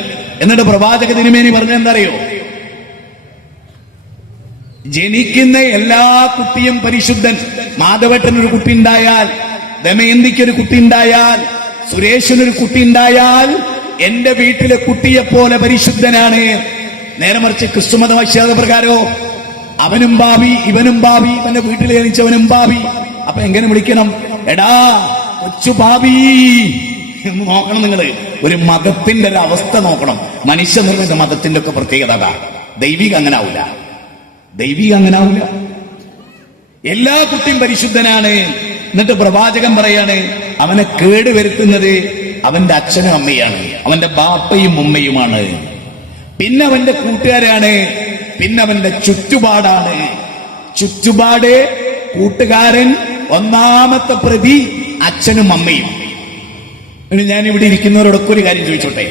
എന്നിട്ട് പ്രവാചക തിരുമേനി പറഞ്ഞ എന്താ അറിയോ? ജനിക്കുന്ന എല്ലാ കുട്ടിയും പരിശുദ്ധൻ. മാധവട്ടനൊരു കുട്ടി ഉണ്ടായാൽ, ദമയന്തിക്കൊരു കുട്ടി ഉണ്ടായാൽ, സുരേഷിനൊരു കുട്ടി ഉണ്ടായാൽ എന്റെ വീട്ടിലെ കുട്ടിയെ പോലെ പരിശുദ്ധനാണ്. നേരെ മറിച്ച് ക്രിസ്തുമത പ്രകാരോ അവനും ഭാവി, ഇവനും ഭാവി, ഇവന്റെ വീട്ടിൽ ജനിച്ചവനും ഭാവി. അപ്പൊ എങ്ങനെ വിളിക്കണം? എടാ കൊച്ചു ഭാവി എന്ന് നോക്കണം. നിങ്ങള് ഒരു മതത്തിന്റെ ഒരു അവസ്ഥ നോക്കണം. മനുഷ്യ നിർമ്മിത മതത്തിന്റെ ഒക്കെ പ്രത്യേകത. ദൈവിക അങ്ങനെ ആവൂല, ദൈവിക അങ്ങനെ ആവൂല. എല്ലാ കുട്ടിയും പരിശുദ്ധനാണ്. എന്നിട്ട് പ്രവാചകൻ പറയാണ്, അവനെ കേടുവരുത്തുന്നത് അവന്റെ അച്ഛനും അമ്മയാണ്, അവന്റെ ബാപ്പയും ഉമ്മയുമാണ്, പിന്നെ അവന്റെ കൂട്ടുകാരാണ്, പിന്നെ അവന്റെ ചുറ്റുപാടാണ്. ചുറ്റുപാട്, കൂട്ടുകാരൻ, ഒന്നാമത്തെ പ്രതി അച്ഛനും അമ്മയും. ഞാൻ ഇവിടെ ഇരിക്കുന്നവരോടൊക്കെ ഒരു കാര്യം ചോദിച്ചോട്ടെ.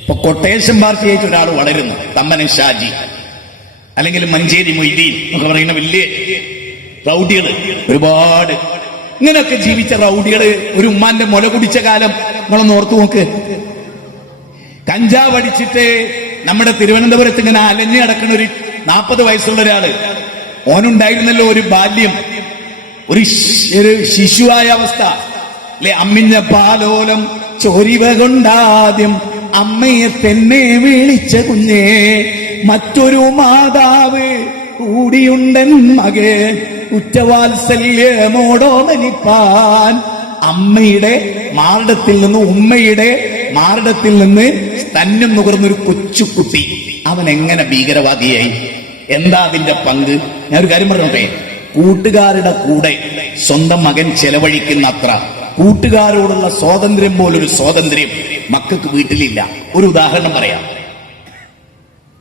ഇപ്പൊ കൊട്ടേഷൻ പാർട്ടിയായിട്ട് ഒരാൾ വളരുന്നു, തമ്മനം ഷാജി അല്ലെങ്കിൽ മഞ്ചേരി മൊയ്തീൻ എന്നൊക്കെ പറയുന്ന വലിയ റൗഡികള്, ഒരുപാട് ഇങ്ങനെയൊക്കെ ജീവിച്ച റൗഡികള്. ഒരു ഉമ്മാന്റെ മുല കുടിച്ച കാലം നമ്മളൊന്ന് ഓർത്തു നോക്ക്. കഞ്ചാവ് അടിച്ചിട്ട് നമ്മുടെ തിരുവനന്തപുരത്ത് ഇങ്ങനെ അലഞ്ഞു കിടക്കുന്ന ഒരു 40 വയസ്സുള്ള ഒരാള്, ഓനുണ്ടായിരുന്നല്ലോ ഒരു ബാല്യം, ഒരു ശിശുവായ അവസ്ഥ അല്ലെ? അമ്മിഞ്ഞ പാലോലം ചോരിവ കൊണ്ടാദ്യം അമ്മയെ തന്നെ വിളിച്ച കുഞ്ഞേ, മറ്റൊരു മാതാവ് കൂടിയുണ്ടൻ മകേ, ഉറ്റവാത്സല്യമോടോ നനിപ്പാൻ. അമ്മയുടെ മാറിടത്തിൽ നിന്ന്, ഉമ്മയുടെ മാറിടത്തിൽ നിന്ന് സ്തന്യം നുകർന്നൊരു കൊച്ചുകുട്ടി, അവൻ എങ്ങനെ ഭീകരവാദിയായി? എന്താ അതിന്റെ പങ്ക്? ഞാൻ ഒരു കാര്യം പറഞ്ഞോട്ടെ. കൂട്ടുകാരുടെ കൂടെ സ്വന്തം മകൻ ചെലവഴിക്കുന്ന അത്ര കൂട്ടുകാരോടുള്ള സ്വാതന്ത്ര്യം പോലൊരു സ്വാതന്ത്ര്യം മക്കൾക്ക് വീട്ടിലില്ല. ഒരു ഉദാഹരണം പറയാം.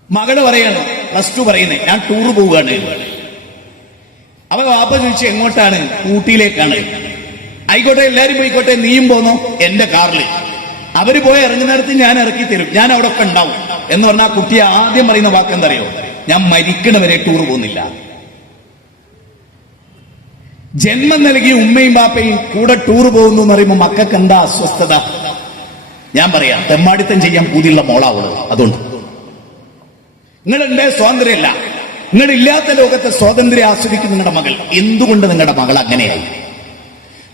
മകള് പറയാണ്, +2 പറയുന്നേ, ഞാൻ ടൂർ പോവുകയാണ്. അവ വാപ്പ ചോദിച്ചു എങ്ങോട്ടാണ്? ഊട്ടിയിലേക്കാണ്. ആയിക്കോട്ടെ, എല്ലാരും പോയിക്കോട്ടെ, നീയും പോന്നോ? എന്റെ കാറിൽ. അവര് പോയി ഇറങ്ങുന്നിടത്ത് ഞാൻ ഇറക്കി തരും, ഞാൻ അവിടെ ഒക്കെ ഉണ്ടാവും എന്ന് പറഞ്ഞാൽ കുട്ടിയെ ആദ്യം പറയുന്ന വാക്ക് എന്തറിയോ? ഞാൻ മരിക്കണവരെ ടൂർ പോകുന്നില്ല. ജന്മം നൽകി ഉമ്മയും ബാപ്പയും കൂടെ ടൂർ പോകുന്നു എന്ന് പറയുമ്പോൾ മക്കൾക്ക് എന്താ അസ്വസ്ഥത? ഞാൻ പറയാം, തെമ്മാടിത്തം ചെയ്യാൻ പൂതിയുള്ള മോളാവുള്ളൂ. അതുകൊണ്ട് നിങ്ങളുണ്ട് സ്വാതന്ത്ര്യമല്ല, നിങ്ങളില്ലാത്ത ലോകത്തെ സ്വാതന്ത്ര്യം ആസ്വദിക്കും നിങ്ങളുടെ മകൾ. എന്തുകൊണ്ട് നിങ്ങളുടെ മകൾ അങ്ങനെയായി?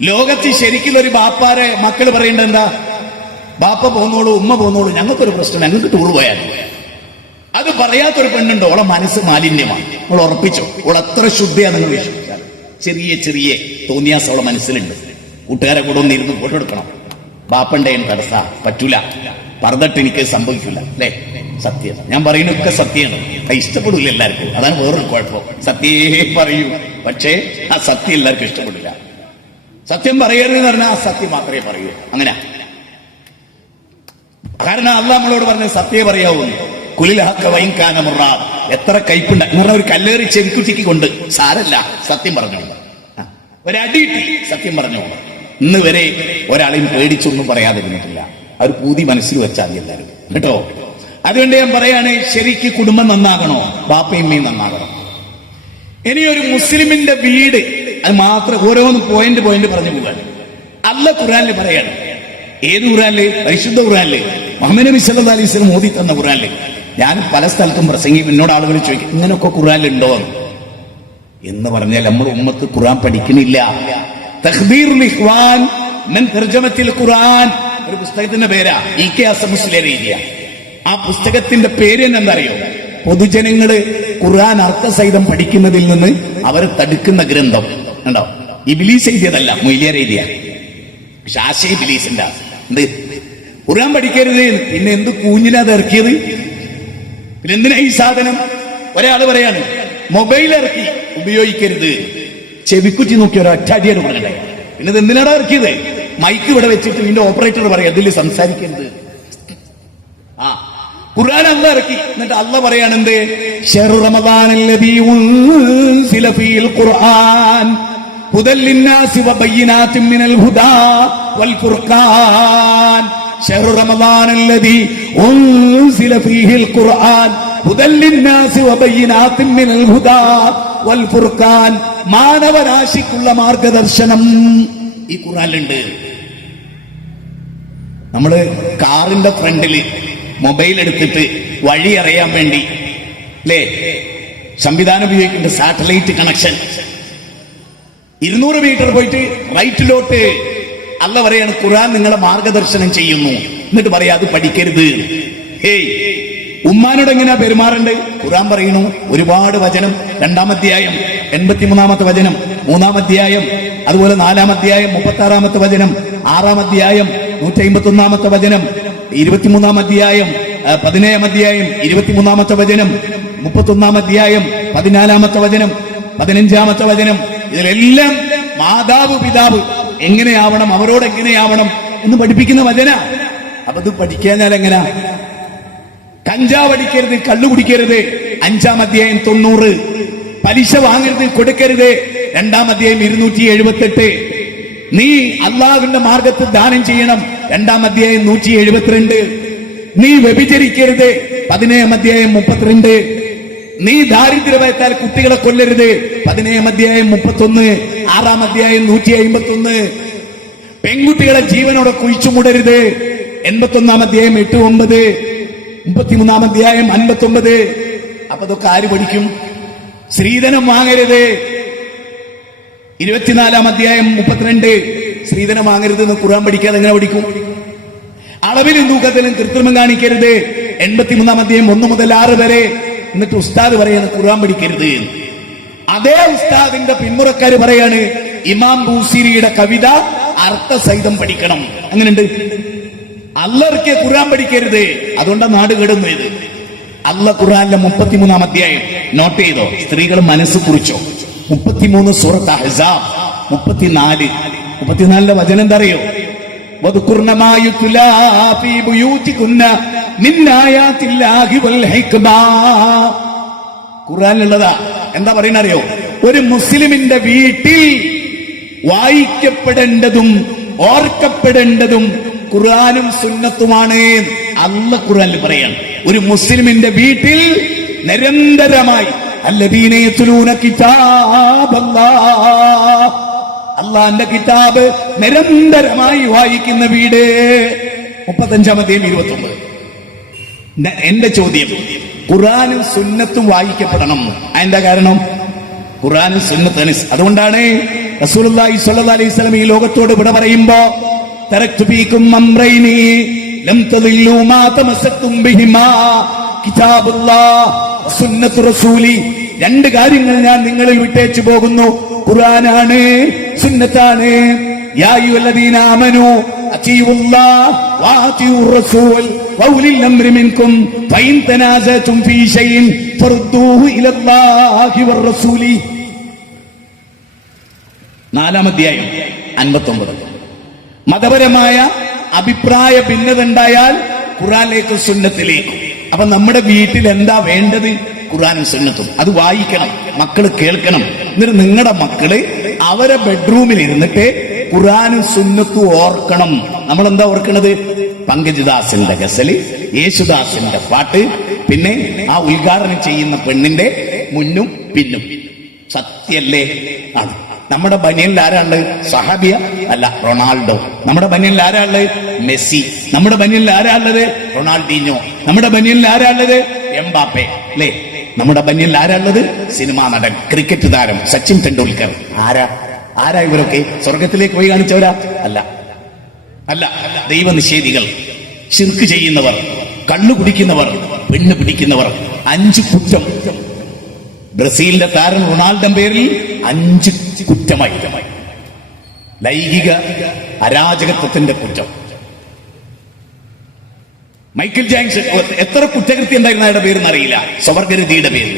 ലോകത്ത് ശരിക്കും ഒരു ബാപ്പാരെ മക്കൾ പറയേണ്ടത് എന്താ? ബാപ്പ പോന്നോളൂ, ഉമ്മ പോന്നോളൂ, ഞങ്ങൾക്കൊരു പ്രശ്നം, ഞങ്ങൾക്ക് ടൂർ പോയാൽ. അത് പറയാത്തൊരു പെണ്ണുണ്ടോ? ഓളെ മനസ്സ് മാലിന്യമാണ്. ഓൾ ഉറപ്പിച്ചോ? ഓൾ അത്ര ശുദ്ധിയാണ് നിങ്ങൾ വിശ്വസിച്ചാൽ. ചെറിയ ചെറിയ തോന്നിയാസം അവളെ മനസ്സിലുണ്ട്. കൂട്ടുകാരെ കൂടെ ഒന്ന് ഇരുന്ന് ഫോട്ടോ എടുക്കണം. ബാപ്പണ്ടേ തടസ്സ പറ്റൂല, പറഞ്ഞിട്ട് എനിക്ക് സംഭവിക്കില്ല അല്ലേ? സത്യം ഞാൻ പറയുന്നൊക്കെ സത്യമാണ്. അത് ഇഷ്ടപ്പെടില്ല എല്ലാവർക്കും, അതാണ് വേറൊരു കുഴപ്പം. സത്യേ പറയൂ, പക്ഷേ ആ സത്യം എല്ലാവർക്കും ഇഷ്ടപ്പെടില്ല. സത്യം പറയരുത് എന്ന് പറഞ്ഞാൽ ആ സത്യം മാത്രമേ പറയൂ. അങ്ങനെ കാരണം അള്ളാഹ് നമ്മളോട് പറഞ്ഞ സത്യം പറയാവൂ. കുലിലഹക്ക വൈൻകാന മുറാ, എത്ര കൈപ്പുണ്ട് എന്ന് പറഞ്ഞ ഒരു കല്ലേറി ചെവിക്കുറ്റിക്ക് കൊണ്ട് സാരല്ല സത്യം പറഞ്ഞു, ഒരടിയിട്ടി സത്യം പറഞ്ഞു. ഇന്ന് വരെ ഒരാളെയും പേടിച്ചൊന്നും പറയാതിരുന്നിട്ടില്ല. ആ ഒരു പൂതി മനസ്സിൽ വെച്ചാൽ മതി എല്ലാവരും കേട്ടോ. അതുകൊണ്ട് ഞാൻ പറയാണ്, ശരിക്ക് കുടുംബം നന്നാകണോ? ബാപ്പയമ്മയും നന്നാകണം. ഇനി ഒരു മുസ്ലിമിന്റെ വീട്, അത് മാത്രം ഓരോന്ന് പോയിന്റ് പറഞ്ഞു പോകാൻ അല്ലാഹ് ഖുർആനിൽ പറയാണ്. ഏത് ഖുർആനില്? പരിശുദ്ധ ഖുർആനില്, മുഹമ്മദ് നബി സല്ലല്ലാഹു അലൈഹി വസല്ലം ഓതി തന്ന ഖുർആനില്. ഞാൻ പല സ്ഥലത്തും പ്രസംഗിക്കും, എന്നോട് ആളുകൾ ചോദിക്കും ഇങ്ങനെയൊക്കെ ഖുർആനിലുണ്ടോ എന്ന് പറഞ്ഞാൽ നമ്മൾ ഉമ്മത്ത് ഖുർആൻ പഠിക്കുന്നില്ല. തഖ്ദീറുൽ ഇഖ്വാൻ മിൻ തർജമത്തിൽ ഖുർആൻ ഒരു പുസ്തകത്തിന്റെ പേരാ, EK മുസ്ലിം എഴുതിയ. ആ പുസ്തകത്തിന്റെ പേര് തന്നെ എന്താ അറിയോ? പൊതുജനങ്ങള് ഖുർആൻ അർത്ഥസഹിതം പഠിക്കുന്നതിൽ നിന്ന് അവരെ തടുക്കുന്ന ഗ്രന്ഥം. ഉണ്ടോ? ഇബ്ലീസ് എഴുതിയതല്ല, മൊയ്ലിയാർ എഴുതിയ. പക്ഷെ ആശയ ഇബ്ലീസിന്റെ എന്ത് ഖുർആൻ പഠിക്കരുത്. പിന്നെ എന്ത് കൂഞ്ഞിലാത് ഇറക്കിയത്? പിന്നെ എന്തിനാ ഈ സാധനം? ഒരാള് പറയാണ് മൊബൈൽ ഇറക്കി ഉപയോഗിക്കരുത്, ചെവിക്കുറ്റി നോക്കി ഒരൊറ്റ അടിയാണ് പറഞ്ഞത്. പിന്നെ ഇത് എന്തിനാടാ ഇറക്കിയത്? മൈക്ക് ഇവിടെ വെച്ചിട്ട് ഇതിന്റെ ഓപ്പറേറ്റർ പറയാം അതിൽ സംസാരിക്കരുത്. ഖുർആൻ അല്ലാഹ് ഇറക്കി. എന്നിട്ട് അല്ലാഹ് പറയാണെന്ത്? ശഹ്റു റമദാനല്ലദീ ഉൻസില ഫീൽ ഖുർആൻ ഹുദൽ ലിന്നാസി വബയ്യിനാത്തിൻ മിനൽ ഹുദാ വൽ ഫുർഖാൻ. ശഹ്റു റമദാനല്ലദീ ഉൻസില ഫീഹിൽ ഖുർആൻ ഹുദൽ ലിന്നാസി വബയ്യിനാത്തിൻ മിനൽ ഹുദാ വൽ ഫുർഖാൻ. മാനവരാശിക്കുള്ള മാർഗദർശനം ഈ ഖുർആനിലുണ്ട്. നമ്മള് കാറിന്റെ ഫ്രണ്ടില് മൊബൈൽ എടുത്തിട്ട് വഴി അറിയാൻ വേണ്ടി അല്ലേ സംവിധാനം ഉപയോഗിക്കുന്നുണ്ട്, സാറ്റലൈറ്റ് കണക്ഷൻ. 200 മീറ്റർ പോയിട്ട് റൈറ്റിലോട്ട് അല്ലാഹ് പറയാണ് ഖുർആൻ നിങ്ങളെ മാർഗദർശനം ചെയ്യുന്നു. എന്നിട്ട് പറയാ അത് പഠിക്കരുത്. ഹേയ്, ഉമ്മാനോട് എങ്ങനെയാ പെരുമാറേണ്ടത്? ഖുർആൻ പറയുന്നു ഒരുപാട് വചനം. 2-ാം അധ്യായം 83-ാമത്തെ വചനം, 3-ാം അധ്യായം അതുപോലെ 4-ാം അധ്യായം 36-ാമത്തെ വചനം, 6-ാം അധ്യായം 151-ാമത്തെ വചനം, 23-ാം അധ്യായം 17-ാം അധ്യായം 23-ാമത്തെ വചനം, 31-ാം അധ്യായം 14-ാമത്തെ വചനം, 15-ാമത്തെ വചനം. ഇതിലെല്ലാം മാതാവ് പിതാവ് എങ്ങനെയാവണം, അവരോട് എങ്ങനെയാവണം എന്ന് പഠിപ്പിക്കുന്ന വചന. അപ്പൊ ഇത് പഠിക്കാഞ്ഞാൽ എങ്ങനാ? കഞ്ചാവ് അടിക്കരുത്, കള്ളു കുടിക്കരുത്, 5-ാം അധ്യായം 90. പലിശ വാങ്ങരുത്, കൊടുക്കരുത്, 2-ാം അധ്യായം 278. നീ അള്ളാഹുവിന്റെ മാർഗത്തിൽ ദാനം ചെയ്യണം, 2-ാം അധ്യായം 172. നീ വ്യഭിചരിക്കരുത്, 17-ാം അധ്യായം 32. നീ ദാരിദ്ര്യത്താൽ കുട്ടികളെ കൊല്ലരുത്, 17-ാം അധ്യായം 31. 6-ാം അധ്യായം 151. പെൺകുട്ടികളെ ജീവനോടെ കുഴിച്ചുമൂടരുത്, 81-ാം അധ്യായം 8-9. 33-ാം അധ്യായം 59. അപ്പൊ ഇതൊക്കെ ആര് പഠിക്കും? സ്ത്രീധനം വാങ്ങരുത്, 24-ാം അധ്യായം 32. സ്ത്രീധനം വാങ്ങരുത് എന്ന് ഖുർആൻ പഠിക്കാതെ എങ്ങനെ പഠിക്കും? അളവിലും തൂക്കത്തിലും കൃത്രിമം കാണിക്കരുത്, 83-ാം അധ്യായം 1 മുതൽ 6 വരെ. എന്നിട്ട് ഉസ്താദ് പറയാണ് ഖുർആൻ പഠിക്കരുത്. അതേ ഉസ്താദിന്റെ പിന്മുറക്കാര് പറയാണ് ഇമാം ബൂസിരിയുടെ കവിത അർത്ഥസഹിതം പഠിക്കണം. അങ്ങനെയുണ്ട്. അള്ളർക്കെ ഖുർആൻ പഠിക്കരുത്, അതുകൊണ്ടാണ് നാട് കേടുന്നത്. അള്ളാഹ് ഖുർആനിലെ 33-ാം അധ്യായം നോട്ട് ചെയ്തോ, സ്ത്രീകൾ മനസ്സ് കുറിച്ചോ. 33 സൂറത്ത് അഹ്സാബ് 34 വചനം എന്താ അറിയോ? വദ്കുർന മാ യുത്ലാ ഫീ ബുയൂതികുന്ന മിൻ ആയാതില്ലാഹി വൽ ഹിക്മ. ഖുർആനിലുള്ളതാ. എന്താ പറയുന്ന അറിയോ? ഒരു മുസ്ലിമിന്റെ വീട്ടിൽ വായിക്കപ്പെടേണ്ടതും ഓർക്കപ്പെടേണ്ടതും ഖുർആനും സുന്നത്തുമാണ്. അല്ലാഹ് ഖുർആനിൽ പറയാണ് ഒരു മുസ്ലിമിന്റെ വീട്ടിൽ നിരന്തരമായി അല്ലദീന യത്ലൂന കിതാബല്ലാഹ്, അല്ലാഹുവിന്റെ കിതാബ് നിരന്തരമായി വായിക്കുന്ന വീട്. 35-ാം അധ്യായം 29. എന്റെ ചോദ്യം, ഖുർആനും സുന്നത്തും വായിക്കപ്പെടണം. അതിന്റെ കാരണം ഖുർആനും സുന്നത്തും. അതുകൊണ്ടാണ് റസൂലുള്ളാഹി സ്വല്ലല്ലാഹു അലൈഹി വസല്ലം ഈ ലോകത്തോട് വിട പറയുമ്പോ തറക്തു ഫീകും അംറൈനി ലം തദില്ലു മാ തമസ്സക്തും ബിഹിമാ കിതാബുല്ലാഹ് വസുന്നത്തു റസൂലി. 2 കാര്യങ്ങൾ ഞാൻ നിങ്ങളിൽ വിട്ടേച്ചു പോകുന്നു, ഖുർആനാണ് സുന്നത്താണ്. യാ അയ്യുഹല്ലദീന ആമനൂ അത്തിയുല്ലാഹ് വഅതിയുർ റസൂൽ വഉലിൽ അംരി മിൻകും ഫഇൻ തനാസഅതും ഫീ ശൈഇൻ ഫറുദ്ദൂഹു ഇലല്ലാഹി വർ റസൂലി. 4-ാം അധ്യായം 59. മതപരമായ അഭിപ്രായ ഭിന്നത ഉണ്ടായാൽ ഖുർആനിലേക്കും സുന്നത്തിലേക്കും. അപ്പൊ നമ്മുടെ വീട്ടിൽ എന്താ വേണ്ടത്? ഖുർആനും സുന്നത്തും. അത് വായിക്കണം, മക്കള് കേൾക്കണം. എന്നിട്ട് നിങ്ങളുടെ മക്കള് അവരെ ബെഡ്റൂമിൽ ഇരുന്നിട്ട് ഖുർആനും സുന്നത്തും ഓർക്കണം. നമ്മൾ എന്താ ഓർക്കണത്? പങ്കജ്ദാസിന്റെ ഗസല്, യേശുദാസിന്റെ പാട്ട്, പിന്നെ ആ ഉദ്ഘാടനം ചെയ്യുന്ന പെണ്ണിന്റെ മുന്നും പിന്നും. സത്യല്ലേ? ആണ്. നമ്മുടെ ബനിയനിൽ ആരാള്? സഹാബിയ അല്ല, റൊണാൾഡോ. നമ്മുടെ ബനിയനിൽ ആരാള്? മെസ്സി. നമ്മുടെ ബനിയനിൽ ആരാളത്? റൊണാൾഡീഞ്ഞോ. നമ്മുടെ ബനിയനിൽ ആരാളത്? എംബാപ്പെ. അല്ലേ? നമ്മുടെ ബനിയനിൽ ആരാളത്? സിനിമാ നടൻ, ക്രിക്കറ്റ് താരം സച്ചിൻ തെണ്ടുൽക്കർ. ആരാ ഇവരൊക്കെ? സ്വർഗത്തിലേക്ക് പോയി കാണിച്ചവരാ? അല്ല അല്ല. ദൈവനിഷേധികൾ, ശിർക്ക് ചെയ്യുന്നവർ, കള്ളു കുടിക്കുന്നവർ, പെണ്ണ് പിടിക്കുന്നവർ. 5 കുറ്റം. ബ്രസീലിന്റെ താരം റൊണാൾഡോന്റെ പേരിൽ 5 കുറ്റമായി. ലൈംഗിക അരാജകത്വത്തിന്റെ കുറ്റം. മൈക്കിൾ ജാക്സൺ എത്ര കുറ്റകൃത്യം ഉണ്ടായിരുന്ന അയാളുടെ പേരെന്ന് അറിയില്ല, സ്വവർഗരതിയുടെ പേരിൽ.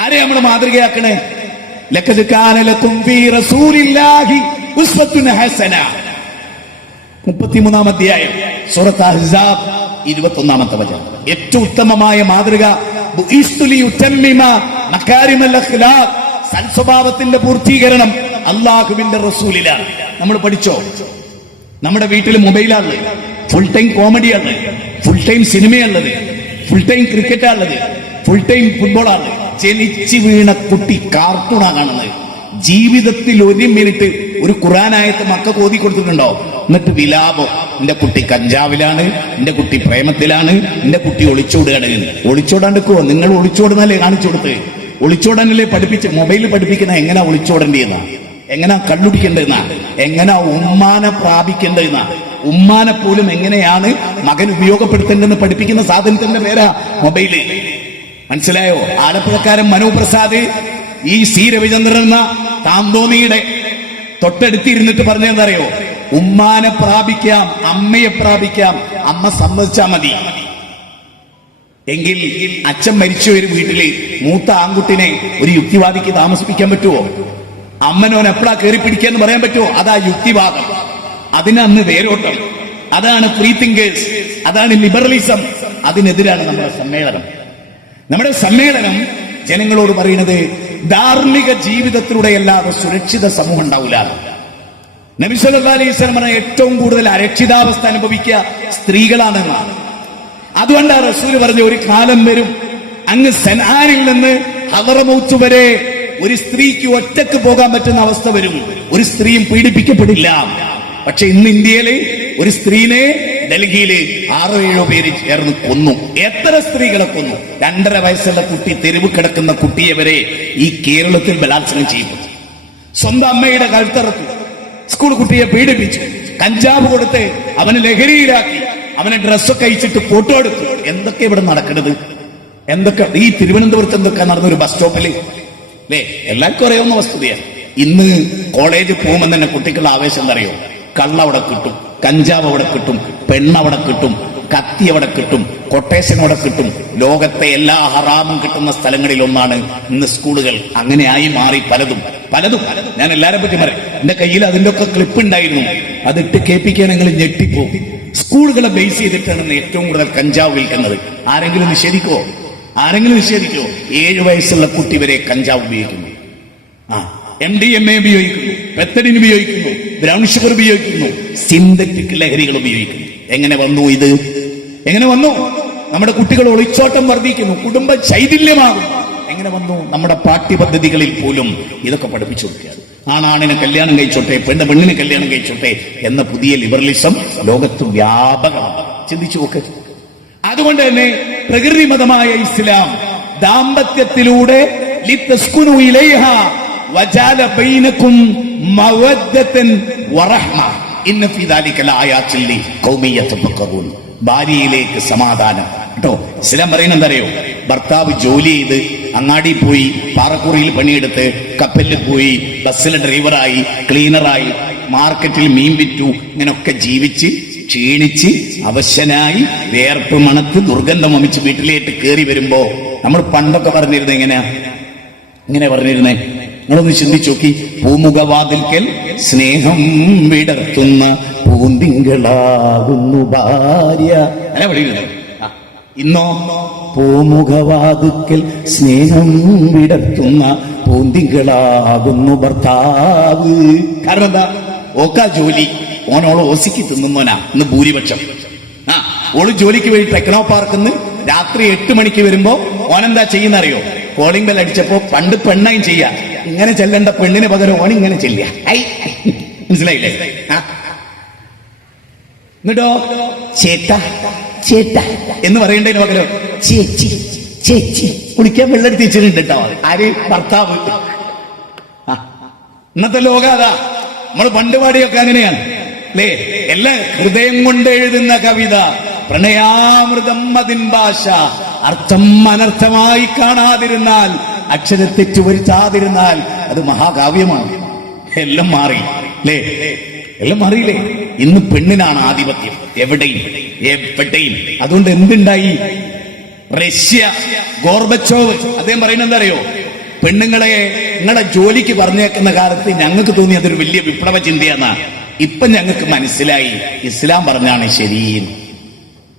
ആരെ നമ്മൾ മാതൃകയാക്കണേ? ലഖദ് കാന ലക്കും ഫീ റസൂലില്ലാഹി ഉസ്വത്തുൻ ഹസന. 33-ാം അധ്യായം സൂറത്ത് അഹ്സാബ് 21-ാമത്തെ വചനം. ഏറ്റവും ഉത്തമമായ മാതൃക സൽസ്വഭാവത്തിന്റെ പൂർത്തീകരണം അള്ളാഹുവിന്റെ റസൂലിലാണ്. നമ്മൾ പഠിച്ചോ? നമ്മുടെ വീട്ടിൽ മൊബൈലാണുള്ളത്, ഫുൾ ടൈം കോമഡിയാണുള്ളത്, ഫുൾ ടൈം സിനിമയുള്ളത്, ഫുൾ ടൈം ക്രിക്കറ്റാണുള്ളത്, ഫുൾ ടൈം ഫുട്ബോളാണ്. ജനിച്ചു വീണ കുട്ടി കാർട്ടൂണാ കാണുന്നത്. ജീവിതത്തിൽ 1 മിനിറ്റ് ഒരു ഖുർആനായത്ത് മക്കൾക്ക് ഓതി കൊടുത്തിട്ടുണ്ടോ? എന്നിട്ട് വിലാപം, എന്റെ കുട്ടി കഞ്ചാവിലാണ്, എന്റെ കുട്ടി പ്രേമത്തിലാണ്, എന്റെ കുട്ടി ഒളിച്ചോടുകയാണ്. ഒളിച്ചോടാണ്ടിക്കുവോ? നിങ്ങൾ ഒളിച്ചോടുന്നല്ലേ കാണിച്ചു കൊടുത്ത്? ഒളിച്ചോടാനല്ലേ പഠിപ്പിച്ച്? മൊബൈൽ പഠിപ്പിക്കുന്ന എങ്ങനെയാ ഒളിച്ചോടേണ്ടതെന്നാ, എങ്ങനെയാ കള്ളുടിക്കേണ്ടതെന്നാ, എങ്ങനെയാ ഉമ്മാനെ പ്രാപിക്കേണ്ടതെന്നാ, ഉമ്മാനെ പോലും എങ്ങനെയാണ് മകൻ ഉപയോഗപ്പെടുത്തേണ്ടതെന്ന് പഠിപ്പിക്കുന്ന സാധനത്തിന്റെ പേരാ മൊബൈല്. മനസ്സിലായോ? ആലപ്പുഴക്കാരൻ മനു പ്രസാദ് ഈ സി രവിചന്ദ്രൻ എന്ന താന്തോന്നിയുടെ തൊട്ടടുത്തിരുന്നിട്ട് പറഞ്ഞെന്തറിയോ? ഉമ്മാനെ പ്രാപിക്കാം, അമ്മയെ പ്രാപിക്കാം, അമ്മ സമ്മതിച്ചാ മതി. എങ്കിൽ അച്ഛൻ മരിച്ച ഒരു വീട്ടില് മൂത്ത ആൺകുട്ടിനെ ഒരു യുക്തിവാദിക്ക് താമസിപ്പിക്കാൻ പറ്റുമോ? അമ്മനോൻ എപ്പോഴാ കയറി പിടിക്കാന്ന് പറയാൻ പറ്റുമോ? അതാ യുക്തിവാദം, അതിനന്ന് വേരോട്ടം. അതാണ് ഫ്രീ തിങ്കേഴ്സ്, അതാണ് ലിബറലിസം. അതിനെതിരാണ് നമ്മുടെ സമ്മേളനം. നമ്മുടെ സമ്മേളനം ജനങ്ങളോട് പറയുന്നത് ധാർമ്മിക ജീവിതത്തിലൂടെയല്ലാതെ സുരക്ഷിത സമൂഹം ഉണ്ടാവില്ല. നബി സല്ലല്ലാഹു അലൈഹി വസല്ലം പറഞ്ഞ ഏറ്റവും കൂടുതൽ അരക്ഷിതാവസ്ഥ അനുഭവിക്കുക സ്ത്രീകളാണെന്നാണ്. അതുകൊണ്ടാണ് റസൂൽ പറഞ്ഞ ഒരു കാലം വരും, അങ്ങ് സനാനിൽ നിന്ന് ഹദറമൗത്ത് വരെ ഒരു സ്ത്രീക്ക് ഒറ്റക്ക് പോകാൻ പറ്റുന്ന അവസ്ഥ വരും. ഒരു സ്ത്രീയും പീഡിപ്പിക്കപ്പെടില്ല. പക്ഷെ ഇന്ന് ഇന്ത്യയില് ഒരു സ്ത്രീനെ ഡൽഹിയില് 6-7 പേര് ചേർന്ന് കൊന്നു. എത്ര സ്ത്രീകളെ കൊന്നു? 2.5 വയസ്സുള്ള കുട്ടി, തെരുവ് കിടക്കുന്ന കുട്ടിയെ വരെ ഈ കേരളത്തിൽ ബലാത്സംഗം ചെയ്തു. സ്വന്തം അമ്മയുടെ കഴുത്തറത്തു, സ്കൂൾ കുട്ടിയെ പീഡിപ്പിച്ചു, കഞ്ചാവ് കൊടുത്ത് അവനെ ലഹരിയിലാക്കി, അവനെ ഡ്രസ്സൊക്കെ അയച്ചിട്ട് ഫോട്ടോ എടുത്തു. എന്തൊക്കെ ഇവിടെ നടക്കുന്നത്? എന്തൊക്കെ ഈ തിരുവനന്തപുരത്ത് എന്തൊക്കെ നടന്നൊരു ബസ് സ്റ്റോപ്പില് അല്ലേ? എല്ലാവർക്കും അറിയാവുന്ന വസ്തുതയാണ്. ഇന്ന് കോളേജിൽ പോകുമ്പോൾ തന്നെ കുട്ടികളുടെ ആവേശം എന്തറിയോ? കള്ള അവിടെ കിട്ടും, കഞ്ചാവ് അവിടെ കിട്ടും, പെണ്ണവിടെ കിട്ടും, കത്തി അവിടെ കിട്ടും, കൊട്ടേഷൻ അവിടെ കിട്ടും. ലോകത്തെ എല്ലാ ഹറാമും കിട്ടുന്ന സ്ഥലങ്ങളിൽ ഒന്നാണ് ഇന്ന് സ്കൂളുകൾ. അങ്ങനെയായി മാറി പലതും. ഞാൻ എല്ലാരെ പറ്റി പറയാം. എന്റെ കയ്യിൽ അതിന്റെ ഒക്കെ ക്ലിപ്പ് ഉണ്ടായിരുന്നു. അതിട്ട് കേൾപ്പിക്കുകയാണെങ്കിൽ ഞെട്ടിപ്പോകും. സ്കൂളുകളെ ബേസ് ചെയ്തിട്ടാണ് ഏറ്റവും കൂടുതൽ കഞ്ചാവ് വിൽക്കുന്നത്. ആരെങ്കിലും നിഷേധിക്കോ? 7 വയസ്സുള്ള കുട്ടി വരെ കഞ്ചാവ് ഉപയോഗിക്കുന്നു. MDMA ഉപയോഗിക്കുന്നു, പെത്തഡിൻ ഉപയോഗിക്കുന്നു, ബ്രൗൺ ഷുഗർ ഉപയോഗിക്കുന്നു, സിന്തറ്റിക് ലഹരികൾ ഉപയോഗിക്കുന്നു. എങ്ങനെ വന്നു ഇത്? എങ്ങനെ വന്നു? നമ്മുടെ കുട്ടികൾ ഒളിച്ചോട്ടം വർദ്ധിക്കുന്നു, കുടുംബ ചൈതന്യമാകും. എങ്ങനെ വന്നു? നമ്മുടെ പാഠ്യപദ്ധതികളിൽ പോലും ഇതൊക്കെ പഠിപ്പിച്ചു കൊടുക്കുകയാണ്. ആണാണിനെ കല്യാണം കഴിച്ചോട്ടെ, പെണ്ണിനെ കല്യാണം കഴിച്ചോട്ടെ എന്ന പുതിയ ലിബറലിസം ലോകത്ത് വ്യാപകമാണ്. ചിന്തിച്ചു നോക്ക്. അതുകൊണ്ട് തന്നെ പ്രകൃതി മതമായ ഇസ്ലാം ദാമ്പത്യത്തിലൂടെ ലിതസ്കുനു ഇലൈഹ വജഅല ബൈനകും മവദ്ദതൻ വറഹ്മ ഇന്ന ഫീ ദാലിക ലആയാതിൻ ലിഖൗമി യതഫക്കറൂൻ. ഭാര്യയിലേക്ക് സമാധാനം കേട്ടോ. ഇസ്ലാം പറയുന്നത് എന്തറിയോ? ഭർത്താവ് ജോലി ചെയ്ത് അങ്ങാടി പോയി, പാറക്കുറിയിൽ പണിയെടുത്ത്, കപ്പലിൽ പോയി, ബസ്സിലെ ഡ്രൈവറായി, ക്ലീനറായി, മാർക്കറ്റിൽ മീൻ വിറ്റു, ഇങ്ങനൊക്കെ ജീവിച്ച് ക്ഷീണിച്ച് അവശനായി വേർപ്പ് മണത്ത് ദുർഗന്ധം വമിച്ച് വീട്ടിലേക്ക് കയറി വരുമ്പോ നമ്മൾ പണ്ടൊക്കെ പറഞ്ഞിരുന്നത് ഇങ്ങനെ പറഞ്ഞിരുന്നേ. നിങ്ങളൊന്ന് ചിന്തിച്ചു നോക്കി. പൂമുഖവാതിൽക്കൽ സ്നേഹം വിടർത്തുന്ന പൂന്തിങ്കളാകുന്നു ഭാര്യ അല്ല പറയുന്നത്. ഇന്നോ പൂമുഖവാതിൽക്കൽ സ്നേഹം വിടർത്തുന്ന പൂന്തിങ്കളാകുന്നു ഭർത്താവ്. കാരണം എന്താ? ഓക്കാ ജോലി, ഓനോള് ഓസിക്ക് തിന്നുന്നോനാ ഇന്ന് ഭൂരിപക്ഷം. ഓള് ജോലിക്ക് വേണ്ടി ടെക്നോ പാർക്കിന്ന് രാത്രി 8 മണിക്ക് വരുമ്പോ ഓനെന്താ ചെയ്യുന്നറിയോ? കോളിംഗ് ബെൽ അടിച്ചപ്പോ പണ്ട് പെണ്ണായും ചെയ്യാ, ഇങ്ങനെ ചെല്ലേണ്ട പെണ്ണിന് പകരം ഓൻ ഇങ്ങനെ ചെല്ലുക. മനസ്സിലായില്ലേ? എന്നിട്ടോ ചേട്ടാ ചേട്ടാ എന്ന് പറയേണ്ടതിന് പകരം ചേച്ചി ചേച്ചി. കുളിക്കാൻ വെള്ളെടുത്ത് വെച്ചിട്ടുണ്ട് കേട്ടോ. ആര്? ഭർത്താവ്. ഇന്നത്തെ ലോകം അതാ. നമ്മൾ പണ്ട് പാടിയൊക്കെ അങ്ങനെയാണ് അല്ലേ? എല്ലാം ഹൃദയം കൊണ്ട് എഴുതുന്ന കവിത, പ്രണയാമൃതം അതിൻ ഭാഷ, അർത്ഥം അനർത്ഥമായി കാണാതിരുന്നാൽ, അക്ഷരത്തെറ്റ് വരുത്താതിരുന്നാൽ അത് മഹാകാവ്യമാണ്. എല്ലാം മാറി അല്ലേ? എല്ലാം മാറിയില്ലേ? ഇന്ന് പെണ്ണിനാണ് ആധിപത്യം എവിടെയും. അതുകൊണ്ട് എന്തുണ്ടായി? റഷ്യ, ഗോർബച്ചോവ് അദ്ദേഹം പറയുന്നത് എന്താ അറിയോ? പെണ്ണുങ്ങളെ നിങ്ങളെ ജോലിക്ക് പറഞ്ഞേക്കുന്ന കാലത്ത് ഞങ്ങൾക്ക് തോന്നി അതൊരു വലിയ വിപ്ലവ ചിന്തയെന്നാ. ഇപ്പൊ ഞങ്ങൾക്ക് മനസ്സിലായി ഇസ്ലാം പറഞ്ഞാണ് ശരി.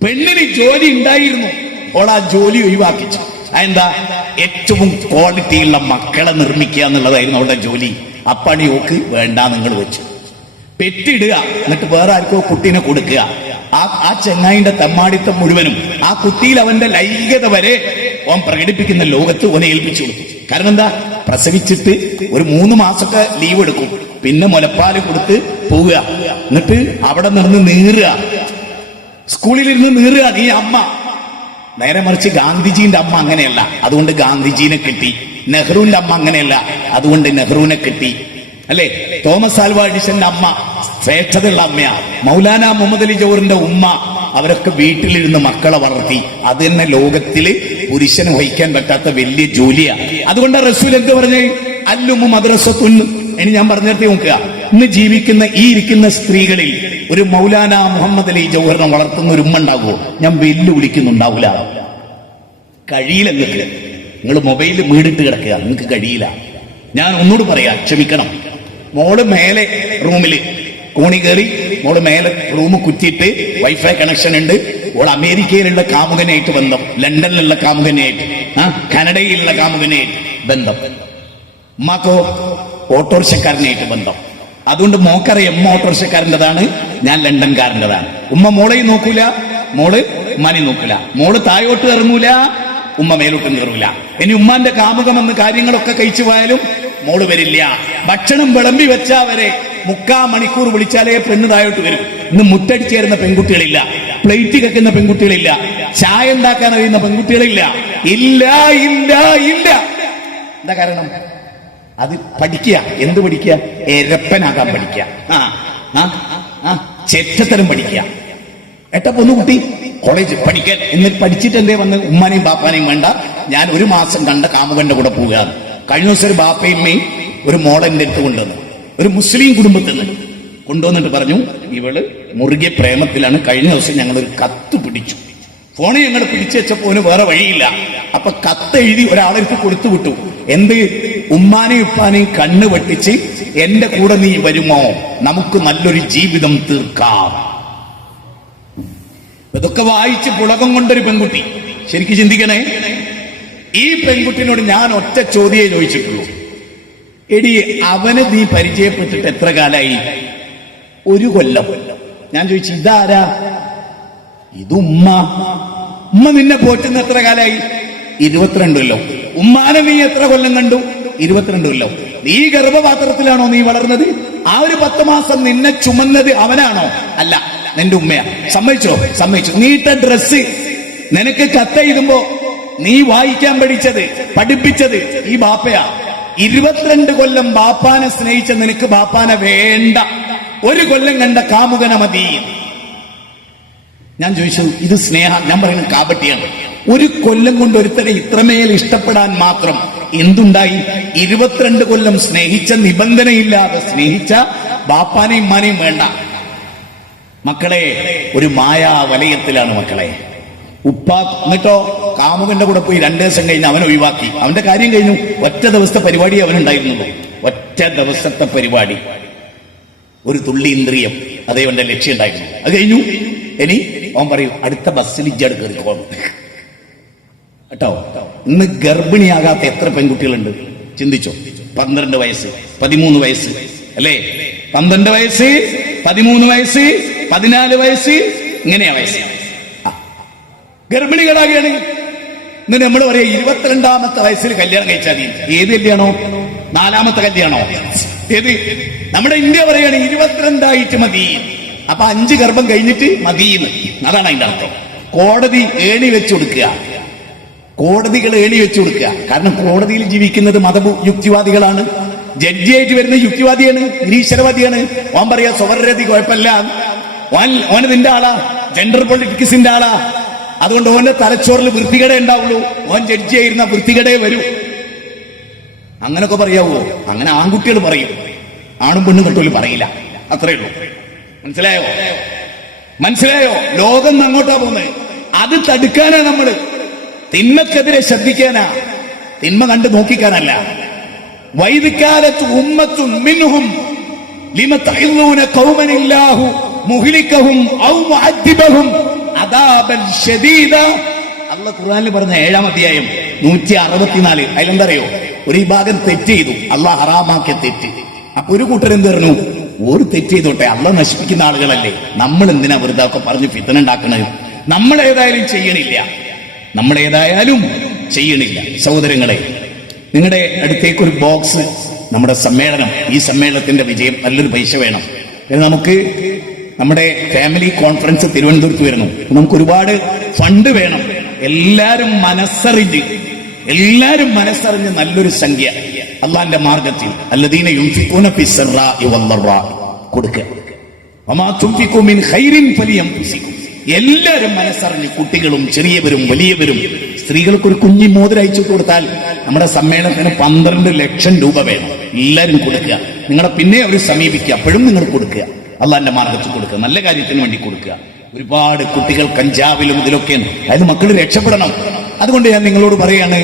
പെണ്ണിന് ജോലി ഉണ്ടായിരുന്നു, ഓൾ ആ ജോലി ഒഴിവാക്കിച്ചു. അതെന്താ? ഏറ്റവും ക്വാളിറ്റിയുള്ള മക്കളെ നിർമ്മിക്കുക എന്നുള്ളതായിരുന്നു അവളുടെ ജോലി. അപ്പണി ഓക്ക് വേണ്ട, നിങ്ങൾ വെച്ചു പെറ്റിടുക, എന്നിട്ട് വേറെ ആർക്കോ കുട്ടീനെ കൊടുക്കുക. ആ ചെങ്ങായിന്റെ തെമ്മാടിത്തം മുഴുവനും ആ കുട്ടിയിൽ അവന്റെ ലൈംഗികത വരെ ഓൻ പ്രകടിപ്പിക്കുന്ന ലോകത്ത് ഓനെ ഏൽപ്പിച്ചു കൊടുക്കും. കാരണം എന്താ? പ്രസവിച്ചിട്ട് ഒരു 3 മാസമൊക്കെ ലീവ് എടുക്കും, പിന്നെ മുലപ്പാല് കൊടുത്ത് പോവുക, എന്നിട്ട് അവിടെ നിന്ന് നീറുക, സ്കൂളിലിരുന്ന് നീറുക നീ അമ്മ. നേരെ മറിച്ച് ഗാന്ധിജീന്റെ അമ്മ അങ്ങനെയല്ല, അതുകൊണ്ട് ഗാന്ധിജീനെ കിട്ടി. നെഹ്റുവിന്റെ അമ്മ അങ്ങനെയല്ല, അതുകൊണ്ട് നെഹ്റുവിനെ കിട്ടി. അല്ലെ? തോമസ് ആൽവാ എഡിസന്റെ അമ്മ ശ്രേഷ്ഠതയുള്ള അമ്മയാ. മൗലാന മുഹമ്മദ് അലി ജൗഹറിന്റെ ഉമ്മ, അവരൊക്കെ വീട്ടിലിരുന്ന് മക്കളെ വളർത്തി. അത് തന്നെ ലോകത്തില് പുരുഷന് വഹിക്കാൻ പറ്റാത്ത വലിയ ജോലിയാ. അതുകൊണ്ട് റസൂൽ എന്ത് പറഞ്ഞേ? അല്ലുമു മദ്രസത്തുൻ. ഇനി ഞാൻ പറഞ്ഞിട്ട് നോക്കുക, ഇന്ന് ജീവിക്കുന്ന ഈ ഇരിക്കുന്ന സ്ത്രീകളിൽ ഒരു മൗലാന മുഹമ്മദ് അലി ജൗഹറിനെ വളർത്തുന്ന ഒരു ഉമ്മ ഉണ്ടാകുമോ? ഞാൻ വെല്ലുവിളിക്കുന്നുണ്ടാവൂല. കഴിയില്ല. നിങ്ങൾ മൊബൈലിൽ വീടിട്ട് കിടക്കുക, നിങ്ങൾക്ക് കഴിയില്ല. ഞാൻ ഒന്നുകൂടി പറയാ, ക്ഷമിക്കണം. മോള് മേലെ റൂമില് കോണി കയറി, മോള് മേലെ റൂം കുറ്റിയിട്ട് വൈഫൈ കണക്ഷൻ ഉണ്ട്. ഓൾ അമേരിക്കയിലുള്ള കാമുകനായിട്ട് ബന്ധം, ലണ്ടനിലുള്ള കാമുകനായിട്ട്, കാനഡയിലുള്ള കാമുകനായിട്ട് ബന്ധം, ഉമ്മാക്കോ ഓട്ടോറിക്ഷക്കാരനായിട്ട് ബന്ധം. അതുകൊണ്ട് മോക്കറിയാം ഉമ്മ ഓട്ടോറിക്ഷക്കാരൻ്റെതാണ്, ഞാൻ ലണ്ടൻകാരൻ്റെതാണ്. ഉമ്മ മോളെയും നോക്കൂല, മോള് ഉമ്മാനെയും നോക്കൂല. മോള് താഴോട്ട് ഇറങ്ങൂല, ഉമ്മ മേലോട്ടും കയറൂല. ഇനി ഉമ്മാന്റെ കാമുകം എന്ന് കാര്യങ്ങളൊക്കെ കഴിച്ചു പോയാലും മോള് വരില്ല. ഭക്ഷണം വിളമ്പി വെച്ചാ വരെ 3/4 മണിക്കൂർ വിളിച്ചാലേ പെണ്ണ് താഴോട്ട് വരും. ഇന്ന് മുട്ടടിച്ചു ചേരുന്ന പെൺകുട്ടികളില്ല, പ്ലേറ്റ് കെക്കുന്ന പെൺകുട്ടികളില്ല, ചായ ഉണ്ടാക്കാൻ അറിയുന്ന പെൺകുട്ടികളില്ല. ഇല്ല ഇല്ല ഇല്ല. എന്താ കാരണം? അത് പഠിക്കുക. എന്ത് പഠിക്കുക? എരപ്പനാകാൻ പഠിക്കുക, ചെറ്റത്തരം പഠിക്കുക. എട്ടപ്പൊന്നു കുട്ടി കോളേജ് പഠിക്കാൻ, എന്നിട്ട് പഠിച്ചിട്ട് എന്തേ വന്ന് ഉമ്മാനെയും ബാപ്പാനെയും വേണ്ട, ഞാൻ 1 മാസം കണ്ട കാമുകന്റെ കൂടെ പോവുകയാണ്. കഴിഞ്ഞ ദിവസം ഒരു ബാപ്പയും ഒരു മോളെന്റെ അടുത്ത് കൊണ്ടുവന്നു, ഒരു മുസ്ലിം കുടുംബത്തിൽ നിന്ന് കൊണ്ടുവന്നിട്ട് പറഞ്ഞു, ഇവള് മുറുകെ പ്രേമത്തിലാണ്. കഴിഞ്ഞ ദിവസം ഞങ്ങളൊരു കത്ത് പിടിച്ചു, ഫോണിൽ ഞങ്ങൾ പിടിച്ചു വെച്ചപ്പോ വേറെ വഴിയില്ല. അപ്പൊ കത്തെഴുതി ഒരാളെടുത്ത് കൊടുത്തു വിട്ടു. എന്ത്? ഉമ്മാനെയും ഉപ്പാനെയും കണ്ണ് വെട്ടിച്ച് എന്റെ കൂടെ നീ വരുമോ, നമുക്ക് നല്ലൊരു ജീവിതം തീർക്കാം. ഇതൊക്കെ വായിച്ച് പുളകം കൊണ്ടൊരു പെൺകുട്ടി. ശരിക്കും ചിന്തിക്കണേ, ഈ പെൺകുട്ടിനോട് ഞാൻ ഒറ്റ ചോദ്യമേ ചോദിച്ചിട്ടുള്ളൂ. എടി, അവന് നീ പരിചയപ്പെട്ടിട്ട് എത്ര കാലായി? 1 കൊല്ലം. ഞാൻ ചോദിച്ചു, ഇതാരാ? ഇത് ഉമ്മ. ഉമ്മ നിന്നെ പോറ്റുന്ന എത്ര കാലായി? 22 കൊല്ലം. ഉമ്മാനെ നീ എത്ര കൊല്ലം കണ്ടു? 22 കൊല്ലം. നീ ഗർഭപാത്രത്തിലാണോ നീ വളർന്നത്? ആ ഒരു 10 മാസം നിന്നെ ചുമന്നത് അവനാണോ? അല്ല, നിന്റെ ഉമ്മയാ. സമ്മതിച്ചോ? സമ്മതിച്ചു. നീട്ട ഡ്രസ് നിനക്ക് കത്തെഴുതുമ്പോ നീ വായിക്കാൻ പഠിപ്പിച്ചത് ഈ ബാപ്പയാ. 22 കൊല്ലം ബാപ്പാനെ സ്നേഹിച്ച നിനക്ക് ബാപ്പാനെ വേണ്ട, 1 കൊല്ലം കണ്ട കാമുകന മതി. ഞാൻ ചോദിച്ചു, ഇത് സ്നേഹ? ഞാൻ പറയുന്നത് കാപട്യാണ്. 1 കൊല്ലം കൊണ്ട് ഒരുത്തരെ ഇത്രമേൽ ഇഷ്ടപ്പെടാൻ മാത്രം എന്തുണ്ടായി? 22 കൊല്ലം സ്നേഹിച്ച, നിബന്ധനയില്ലാതെ സ്നേഹിച്ച ബാപ്പാനെയും ഉമ്മാനെയും വേണ്ട. മക്കളെ, ഒരു മായാ വലയത്തിലാണ് മക്കളെ. എന്നിട്ടോ കാമുകന്റെ കൂടെ പോയി 2 ദിവസം കഴിഞ്ഞ് അവനെ ഒഴിവാക്കി. അവന്റെ കാര്യം കഴിഞ്ഞു. ഒറ്റ ദിവസത്തെ പരിപാടി അവനുണ്ടായിരുന്നുള്ളൂ. ഒറ്റ ദിവസത്തെ പരിപാടി, ഒരു തുള്ളി ഇന്ദ്രിയം, അതേ അവന്റെ ലക്ഷ്യം ഉണ്ടായിരുന്നു. അത് കഴിഞ്ഞു. ഇനി അവൻ പറയും, അടുത്ത ബസ്സിൽ ഇജ്ജട് കയറിക്കോ കേട്ടോ. ഇന്ന് ഗർഭിണിയാകാത്ത എത്ര പെൺകുട്ടികളുണ്ട് ചിന്തിച്ചോ? 12 വയസ്സ്, 13 വയസ്സ്, അല്ലേ? 12 വയസ്സ്, 13 വയസ്സ്, 14 വയസ്സ്, ഇങ്ങനെയാ വയസ്സ്. ഗർഭിണികളാകുകയാണ്. എന്നിട്ട് നമ്മൾ പറയാ 22ാമത്തെ വയസ്സിൽ കല്യാണം കഴിച്ചാൽ മതി. ഏത് കല്യാണോ? 4ാമത്തെ കല്യാണോ? ഏത്? നമ്മുടെ ഇന്ത്യ പറയാണ് 22 ആയിട്ട് മതി. അപ്പൊ 5 ഗർഭം കഴിഞ്ഞിട്ട് മതിയെന്ന്. അതാണ് അതിന്റെ അർത്ഥം. കോടതി ഏണി വെച്ചു കൊടുക്കുക, കോടതികൾ ഏണി വെച്ചു കൊടുക്കുക. കാരണം കോടതിയിൽ ജീവിക്കുന്നത് യുക്തിവാദികളാണ്. ജഡ്ജിയായിട്ട് വരുന്ന യുക്തിവാദിയാണ്, നിരീശ്വരവാദിയാണ്. ഓൻ പറയാ സ്വവർരതി കുഴപ്പമില്ല, ഓന് നിന്റെ ആളാ, ജെൻഡർ പൊളിറ്റിക്സിന്റെ ആളാ, അതുകൊണ്ട് ഓന്റെ തലച്ചോറിൽ വൃത്തികേടേ ഉണ്ടാവുള്ളൂ, ഓൻ ജഡ്ജിയായിരുന്ന വൃത്തികേടേ വരൂ. അങ്ങനൊക്കെ പറയാവോ? അങ്ങനെ ആൺകുട്ടികൾ പറയും, ആണും പെണ്ണും തൊട്ടുപോലും പറയില്ല. അത്രേ ഉള്ളൂ. മനസ്സിലായോ? മനസ്സിലായോ? ലോകം അങ്ങോട്ടാ പോകുന്നത്. അത് തടുക്കാനാ നമ്മള്. തിന്മക്കെതിരെ ശ്രദ്ധിക്കാനാ. തിന്മ കണ്ട് നോക്കിക്കാനല്ല. വൈദിക്കാലത്ത് ഉമ്മത്തും മിൻഹും ലിമ തഇല്ലൂന ഖൗമനില്ലാഹു മുഹ്ലികഹും ഔ മുഅദ്ദിബഹും അദാബൻ ശദീദ. അല്ലാഹു ഖുർആനിൽ പറഞ്ഞ 7-ാം അധ്യായം 164. അതിലെന്തറിയോ, ഒരു വിഭാഗം തെറ്റ് ചെയ്തു, അള്ളാഹ് ഹറാമാക്കിയ തെറ്റ്. അപ്പൊ ഒരു കൂട്ടർ എന്ത് പറഞ്ഞു, ഒരു തെറ്റ് ചെയ്തോട്ടെ, അള്ളാഹ് നശിപ്പിക്കുന്ന ആളുകളല്ലേ, നമ്മൾ എന്തിനാ വെറുതെ ഒക്കെ പറഞ്ഞ് ഫിത്ന ഉണ്ടാക്കണത്, നമ്മളേതായാലും ചെയ്യണില്ല. സഹോദരങ്ങളെ, നിങ്ങളുടെ അടുത്തേക്ക് ഒരു ബോക്സ്, നമ്മുടെ സമ്മേളനം, ഈ സമ്മേളനത്തിന്റെ വിജയം നല്ലൊരു പൈസ വേണം. നമുക്ക് നമ്മുടെ ഫാമിലി കോൺഫറൻസ് തിരുവനന്തപുരത്ത് വരുന്നു, നമുക്ക് ഒരുപാട് ഫണ്ട് വേണം. എല്ലാരും മനസ്സറിഞ്ഞ് നല്ലൊരു സംഖ്യ അള്ളാന്റെ മാർഗത്തിൽ അല്ലദീന യുൻഫിഖൂന ഫിസ്സറാഇ വദ്ദറാ കൊടുക്കുക. വമാ തുൻഫിഖൂ മിൻ ഖൈറിൻ ഫലിയൻഫുസികും. എല്ലാരും മനസ്സറിഞ്ഞ്, കുട്ടികളും ചെറിയവരും വലിയവരും. സ്ത്രീകൾക്ക് ഒരു കുഞ്ഞി മോതിരം അയച്ചു കൊടുത്താൽ നമ്മുടെ സമ്മേളനത്തിന് 12 ലക്ഷം രൂപ വേണം. എല്ലാരും കൊടുക്കുക. നിങ്ങളെ പിന്നെ അവർ സമീപിക്കുക, അപ്പോഴും നിങ്ങൾ കൊടുക്കുക, അള്ളാന്റെ മാർഗത്തിൽ കൊടുക്കുക, നല്ല കാര്യത്തിന് വേണ്ടി കൊടുക്കുക. ഒരുപാട് കുട്ടികൾ കഞ്ചാവിലും ഇതിലൊക്കെയാണ്, അതായത് മക്കൾ രക്ഷപ്പെടണം. അതുകൊണ്ട് ഞാൻ നിങ്ങളോട് പറയാണ്,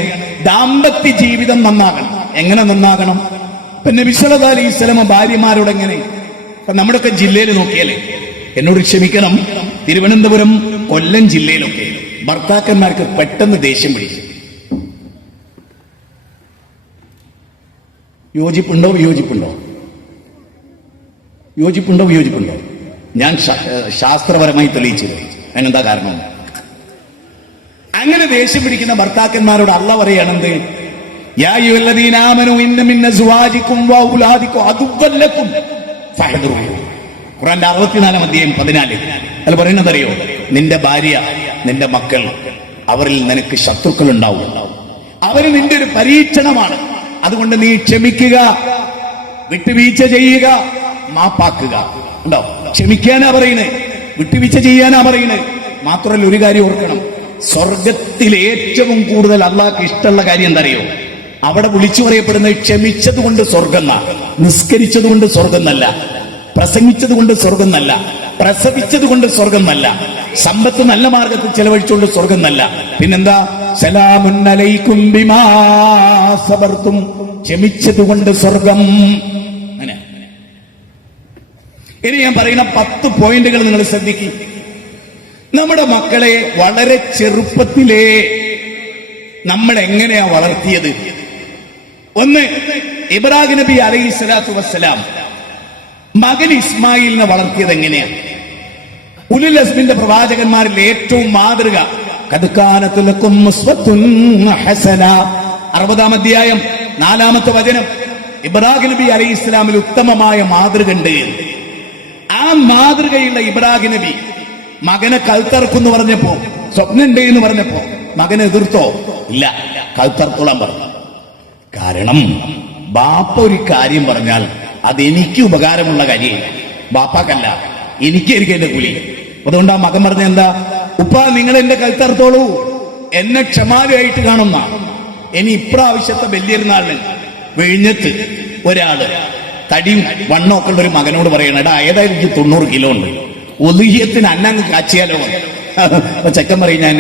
ദാമ്പത്യ ജീവിതം നന്നാകണം. എങ്ങനെ നന്നാകണം? ഇപ്പൊ നബി സല്ലല്ലാഹു അലൈഹി വസല്ലം ഭാര്യമാരോട് എങ്ങനെ, ഇപ്പൊ നമ്മുടെയൊക്കെ ജില്ലയിൽ നോക്കിയാലേ, എന്നോട് ക്ഷമിക്കണം, തിരുവനന്തപുരം കൊല്ലം ജില്ലയിലൊക്കെ ഭർത്താക്കന്മാർക്ക് പെട്ടെന്ന് ദേഷ്യം പിടിക്കും. യോജിപ്പുണ്ടോ? ഞാൻ ശാസ്ത്രപരമായി തെളിയിച്ചത്. അതിനെന്താ കാരണം? അങ്ങനെ ദേഷ്യം പിടിക്കുന്ന ഭർത്താക്കന്മാരോട് അല്ലാഹ് പറയാണെന്ത്, യാ അയ്യുഹല്ലദീന ആമനൂ ഇന്ന മിൻ അസ്വാജികും വഔലാദികും അദുവ്വൻ ലക്കും ഫഹ്ദറൂഹു. ഖുർആന്റെ 64-ാം അധ്യായം 14. അതിൽ പറയുന്നത് അറിയോ, നിന്റെ ഭാര്യ, നിന്റെ മക്കൾ, അവരിൽ നിനക്ക് ശത്രുക്കൾ ഉണ്ടാവും, അവര് നിന്റെ ഒരു പരീക്ഷണമാണ്. അതുകൊണ്ട് നീ ക്ഷമിക്കുക, വിട്ടുവീഴ്ച ചെയ്യുക, മാപ്പാക്കുക. ഉണ്ടോ? ക്ഷമിക്കാനാ പറയുന്നത്, വിട്ടുവീഴ്ച ചെയ്യാനാ പറയുന്നത്. മാത്രമല്ല, ഒരു കാര്യം ഓർക്കണം, സ്വർഗത്തിൽ ഏറ്റവും കൂടുതൽ അള്ളാഹ്ക്ക് ഇഷ്ടമുള്ള കാര്യം എന്താ അറിയോ? അവിടെ വിളിച്ചു പറയപ്പെടുന്നത് ക്ഷമിച്ചത് കൊണ്ട് സ്വർഗം എന്നാ, നിസ്കരിച്ചത് കൊണ്ട് സ്വർഗം എന്നല്ല, പ്രസംഗിച്ചത് കൊണ്ട് സ്വർഗം എന്നല്ല, പ്രസവിച്ചത് കൊണ്ട് സ്വർഗം എന്നല്ല, സമ്പത്ത് നല്ല മാർഗത്തിൽ ചെലവഴിച്ചുകൊണ്ട് സ്വർഗം എന്നല്ല. പിന്നെന്താ? സലാമുൻ അലൈക്കും ബിമാ സബർതും, ക്ഷമിച്ചത് കൊണ്ട് സ്വർഗം. അങ്ങനെ. ഇനി ഞാൻ പറയുന്ന 10 പോയിന്റുകൾ നിങ്ങൾ ശ്രദ്ധിക്കുക. നമ്മുടെ മക്കളെ വളരെ ചെറുപ്പത്തിലേ നമ്മൾ എങ്ങനെയാ വളർത്തിയത്? ഒന്ന്, ഇബ്രാഹിം നബി അലൈഹി സ്വലാത്തു വസ്സലാം മകൻ ഇസ്മായിലിനെ വളർത്തിയത് എങ്ങനെയാ? ഉലുൽ അസ്മിന്റെ പ്രവാചകന്മാരിൽ ഏറ്റവും മാതൃക, ഖദ് കാനത് ലക്കും ഉസ്വത്തുൻ ഹസന, 60-ാം അധ്യായം 4-ാമത്തെ വചനം. ഇബ്രാഹിം നബി അലൈഹി ഇസ്ലാമിൽ ഉത്തമമായ മാതൃക ഉണ്ട്. ആ മാതൃകയുള്ള ഇബ്രാഹിം നബി മകനെ കഴുത്തറക്കുന്നു പറഞ്ഞപ്പോ, സ്വപ്നം ഉണ്ട് എന്ന് പറഞ്ഞപ്പോ മകനെ എതിർത്തോ? ഇല്ല, കഴുത്തറത്തോളാൻ പറഞ്ഞു. കാരണം ബാപ്പ ഒരു കാര്യം പറഞ്ഞാൽ അതെനിക്ക് ഉപകാരമുള്ള കാര്യം, ബാപ്പാക്കല്ല, എനിക്കായിരിക്കും എന്റെ കൂലി. അതുകൊണ്ട് ആ മകൻ പറഞ്ഞ എന്താ, ഉപ്പ നിങ്ങൾ എന്റെ കഴുത്തറത്തോളൂ, എന്നെ ക്ഷമാലുമായിട്ട് കാണുന്ന. ഇനി ഇപ്രാവശ്യത്തെ വലിയൊരുനാളിന് വിഴിഞ്ഞത്ത് ഒരാള് തടിയും വണ്ണമൊക്കെ ഉള്ള ഒരു മകനോട് പറയണം, എടാ ഏതായാലും എനിക്ക് 90 കിലോ ഉണ്ട്, ഒലുഹിയത്തിന് അന്നങ്ങ് കാച്ചിയാലോ? അപ്പൊ ചെക്കൻ പറയും, ഞാൻ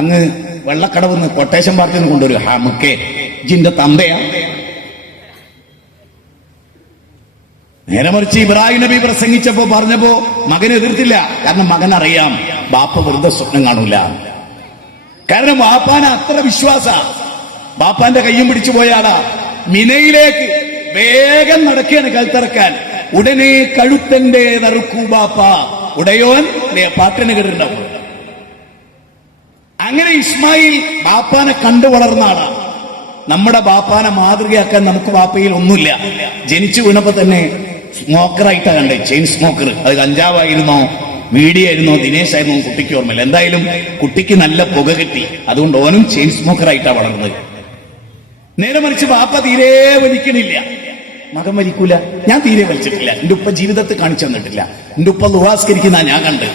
അങ്ങ് വെള്ളക്കടവെന്ന് കൊട്ടേഷൻ പാർട്ടിൽ നിന്ന് കൊണ്ടുവരും. ഹമുക്കേ ജിന്റെ തന്തയാ? നേരെ മറിച്ച് ഇബ്രാഹിം നബി പ്രസംഗിച്ചപ്പോ പറഞ്ഞപ്പോ മകൻ എതിർത്തില്ല. കാരണം മകൻ അറിയാം ബാപ്പ വെറുതെ സ്വപ്നം കാണൂല. കാരണം ബാപ്പാനെ അത്ര വിശ്വാസ. ബാപ്പാന്റെ കയ്യും പിടിച്ചു പോയാടാ മിനയിലേക്ക് വേഗം നടക്കുകയാണ് കഴുത്തിറക്കാൻ. ഉടനെ കഴുത്തന്റെ നറുക്കൂ ബാപ്പ, ഉടയോൻ പാട്ടിന് കേട്ടിട്ടുണ്ടാവും. അങ്ങനെ ഇസ്മായിൽ ബാപ്പാനെ കണ്ടു വളർന്ന ആളാ. നമ്മുടെ ബാപ്പാനെ മാതൃകയാക്കാൻ നമുക്ക് ബാപ്പയിൽ ഒന്നുമില്ല. ജനിച്ചു വീണപ്പോ തന്നെ സ്മോക്കറായിട്ടാ കണ്ടേ, ചെയിൻ സ്മോക്കർ. അത് കഞ്ചാവായിരുന്നോ വീടിയായിരുന്നോ ദിനേശ് ആയിരുന്നോ കുട്ടിക്ക് ഓർമ്മയില്ല. എന്തായാലും കുട്ടിക്ക് നല്ല പുക കിട്ടി, അതുകൊണ്ട് ഓനും ചെയിൻ സ്മോക്കറായിട്ടാ വളർന്നത്. നേരെ മറിച്ച് ബാപ്പ തീരെ വലിക്കണില്ല, മകൻ വലിക്കൂല. ഞാൻ തീരെ വലിച്ചിട്ടില്ല, എന്റെ ഉപ്പ ജീവിതത്തിൽ കാണിച്ചു തന്നിട്ടില്ല. എന്റെ ഉപ്പ ദുആസ്കരിക്കുന്ന ഞാൻ കണ്ട്,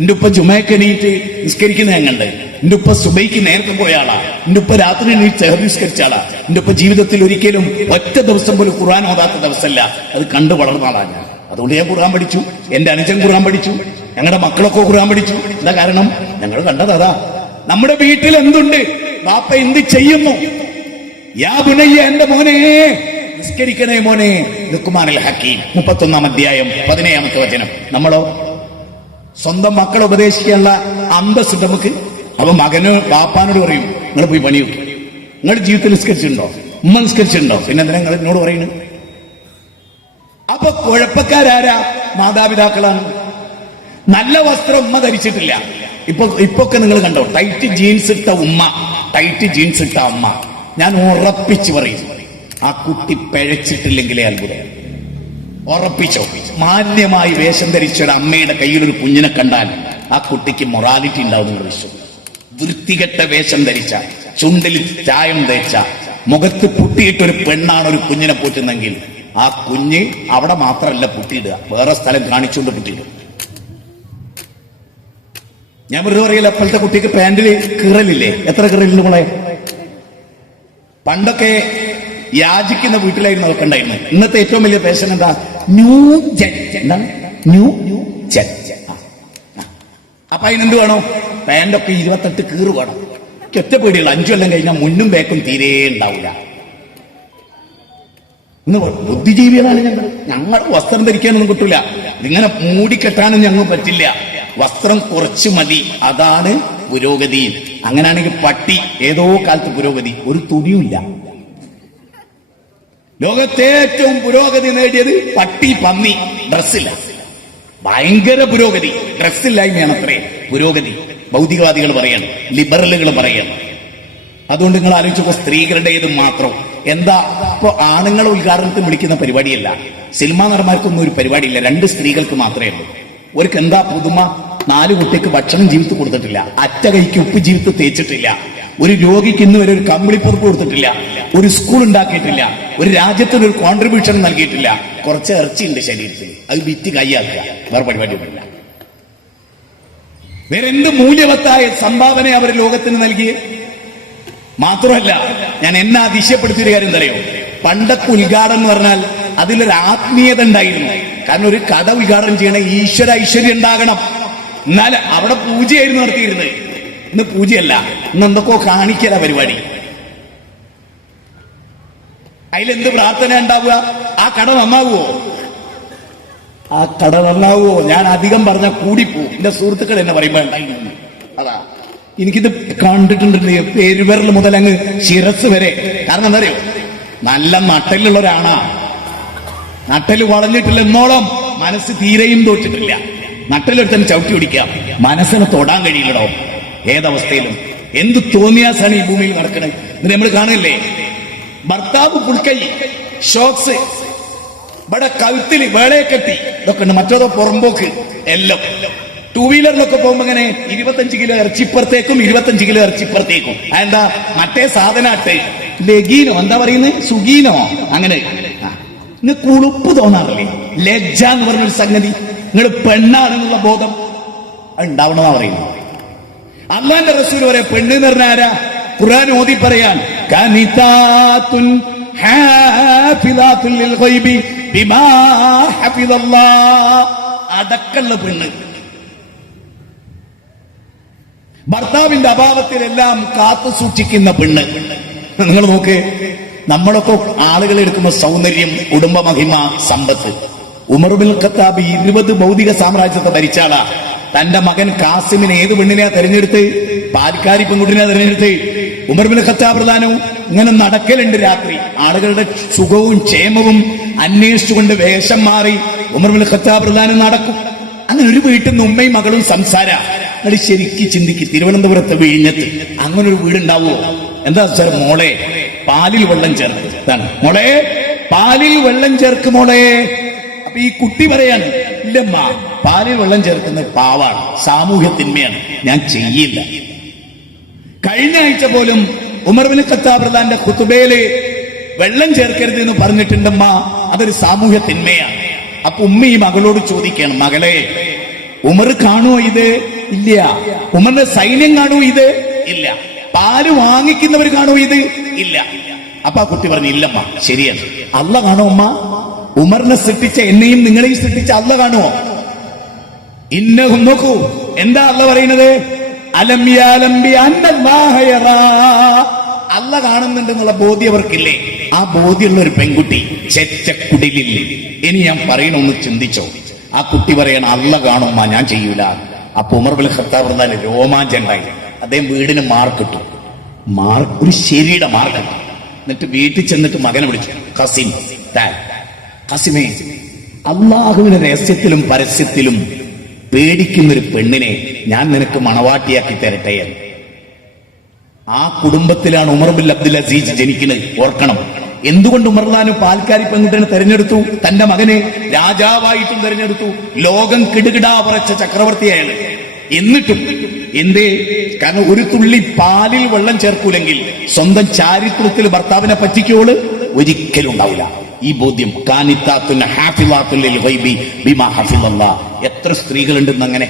എന്റെ ഉപ്പ ജുമയ്ക്ക് എണീറ്റ് നിസ്കരിക്കുന്ന ഞാൻ കണ്ട്, എന്റെ ഉപ്പ സുബൈക്ക് നേരത്തെ പോയ ആളാ, എന്റെ ഉപ്പ രാത്രി എണീറ്റ് നിസ്കരിച്ച ആളാ. എന്റെ ഉപ്പ ജീവിതത്തിൽ ഒരിക്കലും ഒറ്റ ദിവസം പോലും ഖുർആൻ ഓതാത്ത ദിവസമല്ല. അത് കണ്ടു വളർന്ന ആളാണ് ഞാൻ. അതുകൊണ്ട് ഞാൻ ഖുർആൻ പഠിച്ചു, എന്റെ അനുജൻ ഖുർആൻ പഠിച്ചു, ഞങ്ങളുടെ മക്കളൊക്കെ ഖുർആൻ പഠിച്ചു. എന്താ കാരണം? ഞങ്ങൾ കണ്ടത് അതാ. നമ്മുടെ വീട്ടിൽ എന്തുണ്ട്, ബാപ്പ എന്ത് ചെയ്യുന്നു, യാ ബുനയ്യ, എന്റെ മോനെ നിസ്കരിക്കണേ മോനെ. ലുഖ്മാനുൽ ഹക്കീം 31-ാം അധ്യായം 17-ാമത്തെ വചനം. നമ്മളോ സ്വന്തം മക്കളെ ഉപദേശിക്കാനുള്ള അന്തസ്സുണ്ട് നമുക്ക്. അപ്പൊ മകന് ബാപ്പാനോട് പറയും, നിങ്ങൾ പോയി പണി വെക്കും. നിങ്ങൾ ജീവിതത്തിൽ നിസ്കരിച്ചിട്ടുണ്ടോ? ഉമ്മ നിസ്കരിച്ചിട്ടുണ്ടോ? പിന്നെ എന്തിനാ നിങ്ങൾ എന്നോട് പറയുന്നത്? അപ്പൊ കുഴപ്പക്കാരാരാ? മാതാപിതാക്കളാണ്. നല്ല വസ്ത്രം ഉമ്മ ധരിച്ചിട്ടില്ല. ഇപ്പൊക്കെ നിങ്ങൾ കണ്ടോ, ടൈറ്റ് ജീൻസ് ഇട്ട ഉമ്മ, ടൈറ്റ് ജീൻസ് ഇട്ട അമ്മ. ഞാൻ ഉറപ്പിച്ചു പറയും, ആ കുട്ടി പിഴച്ചിട്ടില്ലെങ്കിലേ അത്ഭുതം. ഉറപ്പിച്ചോ. മാന്യമായി വേഷം ധരിച്ച ഒരു അമ്മയുടെ കയ്യിലൊരു കുഞ്ഞിനെ കണ്ടാൽ ആ കുട്ടിക്ക് മൊറാലിറ്റി ഉണ്ടാവുന്ന വിശ്വം. വൃത്തികെട്ട വേഷം ധരിച്ച, ചുണ്ടിൽ ചായം തേച്ച, മുഖത്ത് പുട്ടിയിട്ടൊരു പെണ്ണാണ് ഒരു കുഞ്ഞിനെ പോറ്റുന്നെങ്കിൽ ആ കുഞ്ഞ് അവിടെ മാത്രമല്ല പുട്ടിയിടുക, വേറെ സ്ഥലം കാണിച്ചുകൊണ്ട് പുട്ടിയിടുക. ഞാൻ വെറുതെ പറയില്ല, അപ്പോഴത്തെ കുട്ടിക്ക് പാന്റിൽ കീറലില്ലേ? എത്ര കീറലുണ്ട് മോളെ? പണ്ടൊക്കെ യാചിക്കുന്ന വീട്ടിലായിരുന്നു അതൊക്കെ ഉണ്ടായിരുന്നു. ഇന്നത്തെ ഏറ്റവും വലിയ ഫാഷൻ എന്താ? New gen. എന്താണ് ന്യൂ ജെൻ? അപ്പൊ അതിനെന്ത് വേണോ? പാന്റൊക്കെ 28 കീറ് വേണം. ഒറ്റപ്പേടിയുള്ള 5 കൊല്ലം കഴിഞ്ഞാൽ മുന്നും ബേക്കും തീരെ ഉണ്ടാവില്ല. ഇന്ന് ബുദ്ധിജീവികളാണ് ഞങ്ങൾ വസ്ത്രം ധരിക്കാനൊന്നും കിട്ടില്ല. ഇതിങ്ങനെ മൂടിക്കെട്ടാനും ഞങ്ങൾ പറ്റില്ല. വസ്ത്രം കുറച്ച് മതി, അതാണ് പുരോഗതി. അങ്ങനെയാണെങ്കിൽ പട്ടി ഏതോ കാലത്ത് പുരോഗതി, ഒരു തുണിയുമില്ല. ലോകത്തെ ഏറ്റവും പുരോഗതി നേടിയത് പട്ടി, പന്നി. ഡ്രസ്സില്ല. ഭയങ്കര പുരോഗതി. ഡ്രസ്സില്ലായ്മയാണ് അത്രേ പുരോഗതി. ഭൗതികവാദികൾ പറയണം, ലിബറലുകൾ പറയണം. അതുകൊണ്ട് നിങ്ങൾ ആലോചിച്ചപ്പോ സ്ത്രീകളുടേത് മാത്രം എന്താ? ഇപ്പൊ ആണുങ്ങളെ ഉദ്ഘാടനത്തിന് വിളിക്കുന്ന പരിപാടിയല്ല, സിനിമാ നടന്മാർക്കൊന്നും ഒരു പരിപാടിയില്ല. 2 സ്ത്രീകൾക്ക് മാത്രമേ ഉള്ളൂ. അവർക്ക് എന്താ പുതുമ? 4 കുട്ടിക്ക് ഭക്ഷണം ജീവിതത്തിൽ കൊടുത്തിട്ടില്ല, അറ്റ കൈക്ക് ഉപ്പ് ജീവിതത്തിൽ തേച്ചിട്ടില്ല, ഒരു രോഗിക്ക് ഇന്ന് വരെ ഒരു കമ്പിളിപ്പുറപ്പ് കൊടുത്തിട്ടില്ല, ഒരു സ്കൂൾ ഉണ്ടാക്കിയിട്ടില്ല, ഒരു രാജ്യത്തിന് ഒരു കോൺട്രിബ്യൂഷൻ നൽകിയിട്ടില്ല. കുറച്ച് ഇറച്ചിയുണ്ട് ശരീരത്തിൽ, അത് വിറ്റ് കൈയാക്കുക, വേറെ പരിപാടിയൊന്നുമില്ല. വേറെ എന്ത് മൂല്യവത്തായ സംഭാവന അവർ ലോകത്തിന് നൽകിയ? മാത്രമല്ല, ഞാൻ എന്നെ അതിശയപ്പെടുത്തിയൊരു കാര്യം എന്തറിയോ? പണ്ടൊക്കെ ഉദ്ഘാടനം എന്ന് പറഞ്ഞാൽ അതിലൊരു ആത്മീയത ഉണ്ടായിരുന്നു. കാരണം ഒരു കട ഉദ്ഘാടനം ചെയ്യണ ഈശ്വര ഐശ്വര്യം ഉണ്ടാകണം. എന്നാൽ അവിടെ പൂജയായിരുന്നു നടത്തിയിരുന്നത്. ഇന്ന് പൂജയല്ല, ഇന്ന് എന്തൊക്കെയോ കാണിക്കല പരിപാടി. അതിലെന്ത് പ്രാർത്ഥന ഉണ്ടാവുക? ആ കട നന്നാവുമോ? ആ കട നന്നാവുമോ? ഞാൻ അധികം പറഞ്ഞ കൂടിപ്പോവും. എന്റെ സുഹൃത്തുക്കൾ എന്നെ പറയുമ്പോ ഉണ്ടായിരുന്നു. അതാ എനിക്കിത് കണ്ടിട്ടുണ്ട്, പെരുവിരൽ മുതൽ അങ്ങ് ശിരസ് വരെ. കാരണം എന്താ അറിയോ? നല്ല നട്ടലുള്ള ഒരാണാ. നട്ടല് വളഞ്ഞിട്ടില്ല എന്നോളം മനസ്സ് തീരെയും തോറ്റിട്ടില്ല. നട്ടലെടുത്തന്നെ ചവിട്ടി പിടിക്കാം, മനസ്സിനെ തൊടാൻ കഴിയില്ലടോ. ഏതവസ്ഥയിലും എന്ത് തോന്നിയാസാണ് ഈ ഭൂമിയിൽ നടക്കണത്. ഇത് നമ്മൾ കാണില്ലേ? ഭർത്താവ് പുൽക്കൈ, ഷോക്സ്, ഇവിടെ കഴുത്തില് വേളയെ കെട്ടി, ഇതൊക്കെ ഉണ്ട്. മറ്റേതോ പുറമ്പോക്ക് എല്ലാം. 2 വീലറിലൊക്കെ പോകുമ്പോ ഇങ്ങനെ 25 കിലോ ഇറച്ചിപ്പുറത്തേക്കും 25 കിലോ ഇറച്ചിപ്പുറത്തേക്കും. എന്താ? മറ്റേ സാധനാട്ട് ലഗീനോ എന്താ പറയുന്നത്, സുഗീനോ, അങ്ങനെ. നിങ്ങൾക്ക് ഉളുപ്പ് തോന്നാറില്ലേ? ലജ്ജ എന്ന് പറഞ്ഞൊരു സംഗതി, നിങ്ങൾ പെണ്ണാണെന്നുള്ള ബോധം ഉണ്ടാവണമെന്നാ പറയുന്നത്. അള്ളാന്റെ റസൂൽ പറയാ, പെണ്ണ് എന്ന് പറഞ്ഞ ആരാ? ഖുർആൻ ഓതി പറയാൻ, കനിതാത്തുൻ ഹാഫിളാത്തുൽ ലിൽ ഗൈബി ബിമാ ഹഫിളല്ലാഹ്. അടക്കള്ള പെണ്ണ്, ഭർത്താവിന്റെ അഭാവത്തിലെല്ലാം കാത്തു സൂക്ഷിക്കുന്ന പെണ്ണ്. നിങ്ങൾ നോക്ക്, നമ്മളൊക്കെ ആളുകളെ എടുക്കുമ്പോ സൗന്ദര്യം, കുടുംബ മഹിമ, സമ്പത്ത്. ഉമർ ബിൻ ഖത്താബ് 20 ഭൗതിക സാമ്രാജ്യത്തെ ഭരിച്ചാളാ. തന്റെ മകൻ കാസിമിനെ ഏത് പെണ്ണിനെയാ തെരഞ്ഞെടുത്ത്? പാൽക്കാരി പെൺകുട്ടിനെയാ തെരഞ്ഞെടുത്ത്. ഉമർ ബിൻ ഖത്താബ് പ്രധാനവും ഇങ്ങനെ നടക്കലുണ്ട് രാത്രി. ആളുകളുടെ സുഖവും ക്ഷേമവും അന്വേഷിച്ചുകൊണ്ട് വേഷം മാറി ഉമർ ബിൻ ഖത്താബ് പ്രധാനം നടക്കും. അങ്ങനെ ഒരു വീട്ടിൽ നിന്ന് ഉമ്മയും മകളും സംസാര. നിങ്ങൾ ശരിക്കും ചിന്തിക്കും, തിരുവനന്തപുരത്ത് വിഴിഞ്ഞത്ത് അങ്ങനെ ഒരു വീടുണ്ടാവുമോ? എന്താ സാർ? മോളെ പാലിൽ വെള്ളം ചേർക്ക്. ഇതാണ് മോളെ, പാലിൽ വെള്ളം ചേർക്ക് മോളെ. അപ്പൊ ഈ കുട്ടി പറയാണ്, ഇല്ലമ്മ, പാലിൽ വെള്ളം ചേർക്കുന്നത് പാവാണ്, സാമൂഹ്യ തിന്മയാണ്, ഞാൻ ചെയ്യില്ല. കഴിഞ്ഞ ആഴ്ച പോലും ഉമർ ബിൻ ഖത്താബ് പ്രധാന്റെ ഖുതുബയില് വെള്ളം ചേർക്കരുത് എന്ന് പറഞ്ഞിട്ടുണ്ടമ്മ, അതൊരു സാമൂഹ്യ തിന്മയാണ്. അപ്പൊ ഉമ്മ ഈ മകളോട് ചോദിക്കുകയാണ്, മകളെ, ഉമർ കാണുമോ ഇത്? ഇല്ല. ഉമറിന്റെ സൈന്യം കാണുമോ ഇത്? ഇല്ല. പാല് വാങ്ങിക്കുന്നവർ കാണുമോ ഇത്? ഇല്ല. അപ്പൊ ആ കുട്ടി പറഞ്ഞു, ഇല്ലമ്മ, ശരിയാണ്. അല്ല കാണുമോ അമ്മ? ഉമറിനെ സൃഷ്ടിച്ച എന്നെയും നിങ്ങളെയും സൃഷ്ടിച്ച അല്ല കാണുമോ? ഇന്നഹും, നോക്കൂ എന്താ അല്ല പറയുന്നത്? അല്ല കാണുന്നുണ്ട് എന്നുള്ള ബോധ്യം അവർക്കില്ലേ? ആ ബോധ്യമുള്ള ഒരു പെൺകുട്ടി ചെറ്റക്കുടിലില്ലേ? ഇനി ഞാൻ പറയണൊന്ന് ചിന്തിച്ചോ. ആ കുട്ടി പറയണം അല്ല കാണുമ്പോ ഞാൻ ചെയ്യൂല. അപ്പൊ ഉമർ ബിൻ ഖത്താബ് റളിയല്ലാഹു അൻഹു രോമാഞ്ചണ്ടായി. അദ്ദേഹം വീടിന് മാർക്കിട്ടു. ഒരു ശരിയുടെ മാർക്കിട്ടു. എന്നിട്ട് വീട്ടിൽ ചെന്നിട്ട് മകനെ വിളിച്ചു, ഖസിം, ഖസിമേ, അള്ളാഹുവിന്റെ രഹസ്യത്തിലും പരസ്യത്തിലും പേടിക്കുന്നൊരു പെണ്ണിനെ ഞാൻ നിനക്ക് മണവാട്ടിയാക്കി തരട്ടെ. ആ കുടുംബത്തിലാണ് ഉമർ ബിൻ അബ്ദുൽ അസീസ് ജനിക്കുന്നത്. ഓർക്കണം, എന്തുകൊണ്ട് ഉമർലാനു പാൽക്കാരി പെൺകുട്ടിനെ തെരഞ്ഞെടുത്തു? തന്റെ മകനെ രാജാവായിട്ടും തെരഞ്ഞെടുത്തു. ലോകം കിടുകിടാ പറച്ച ചക്രവർത്തിയാണ്. എന്നിട്ടും എന്തേ? കാരണം ഒരു തുള്ളി പാലിൽ വെള്ളം ചേർക്കൂലെങ്കിൽ സ്വന്തം ചാരിത്രത്തിൽ ഭർത്താവിനെ പറ്റിക്കോള് ഒരിക്കലും ഉണ്ടാവില്ല. ഈ ബോധ്യം. എത്ര സ്ത്രീകളുണ്ടെന്ന് അങ്ങനെ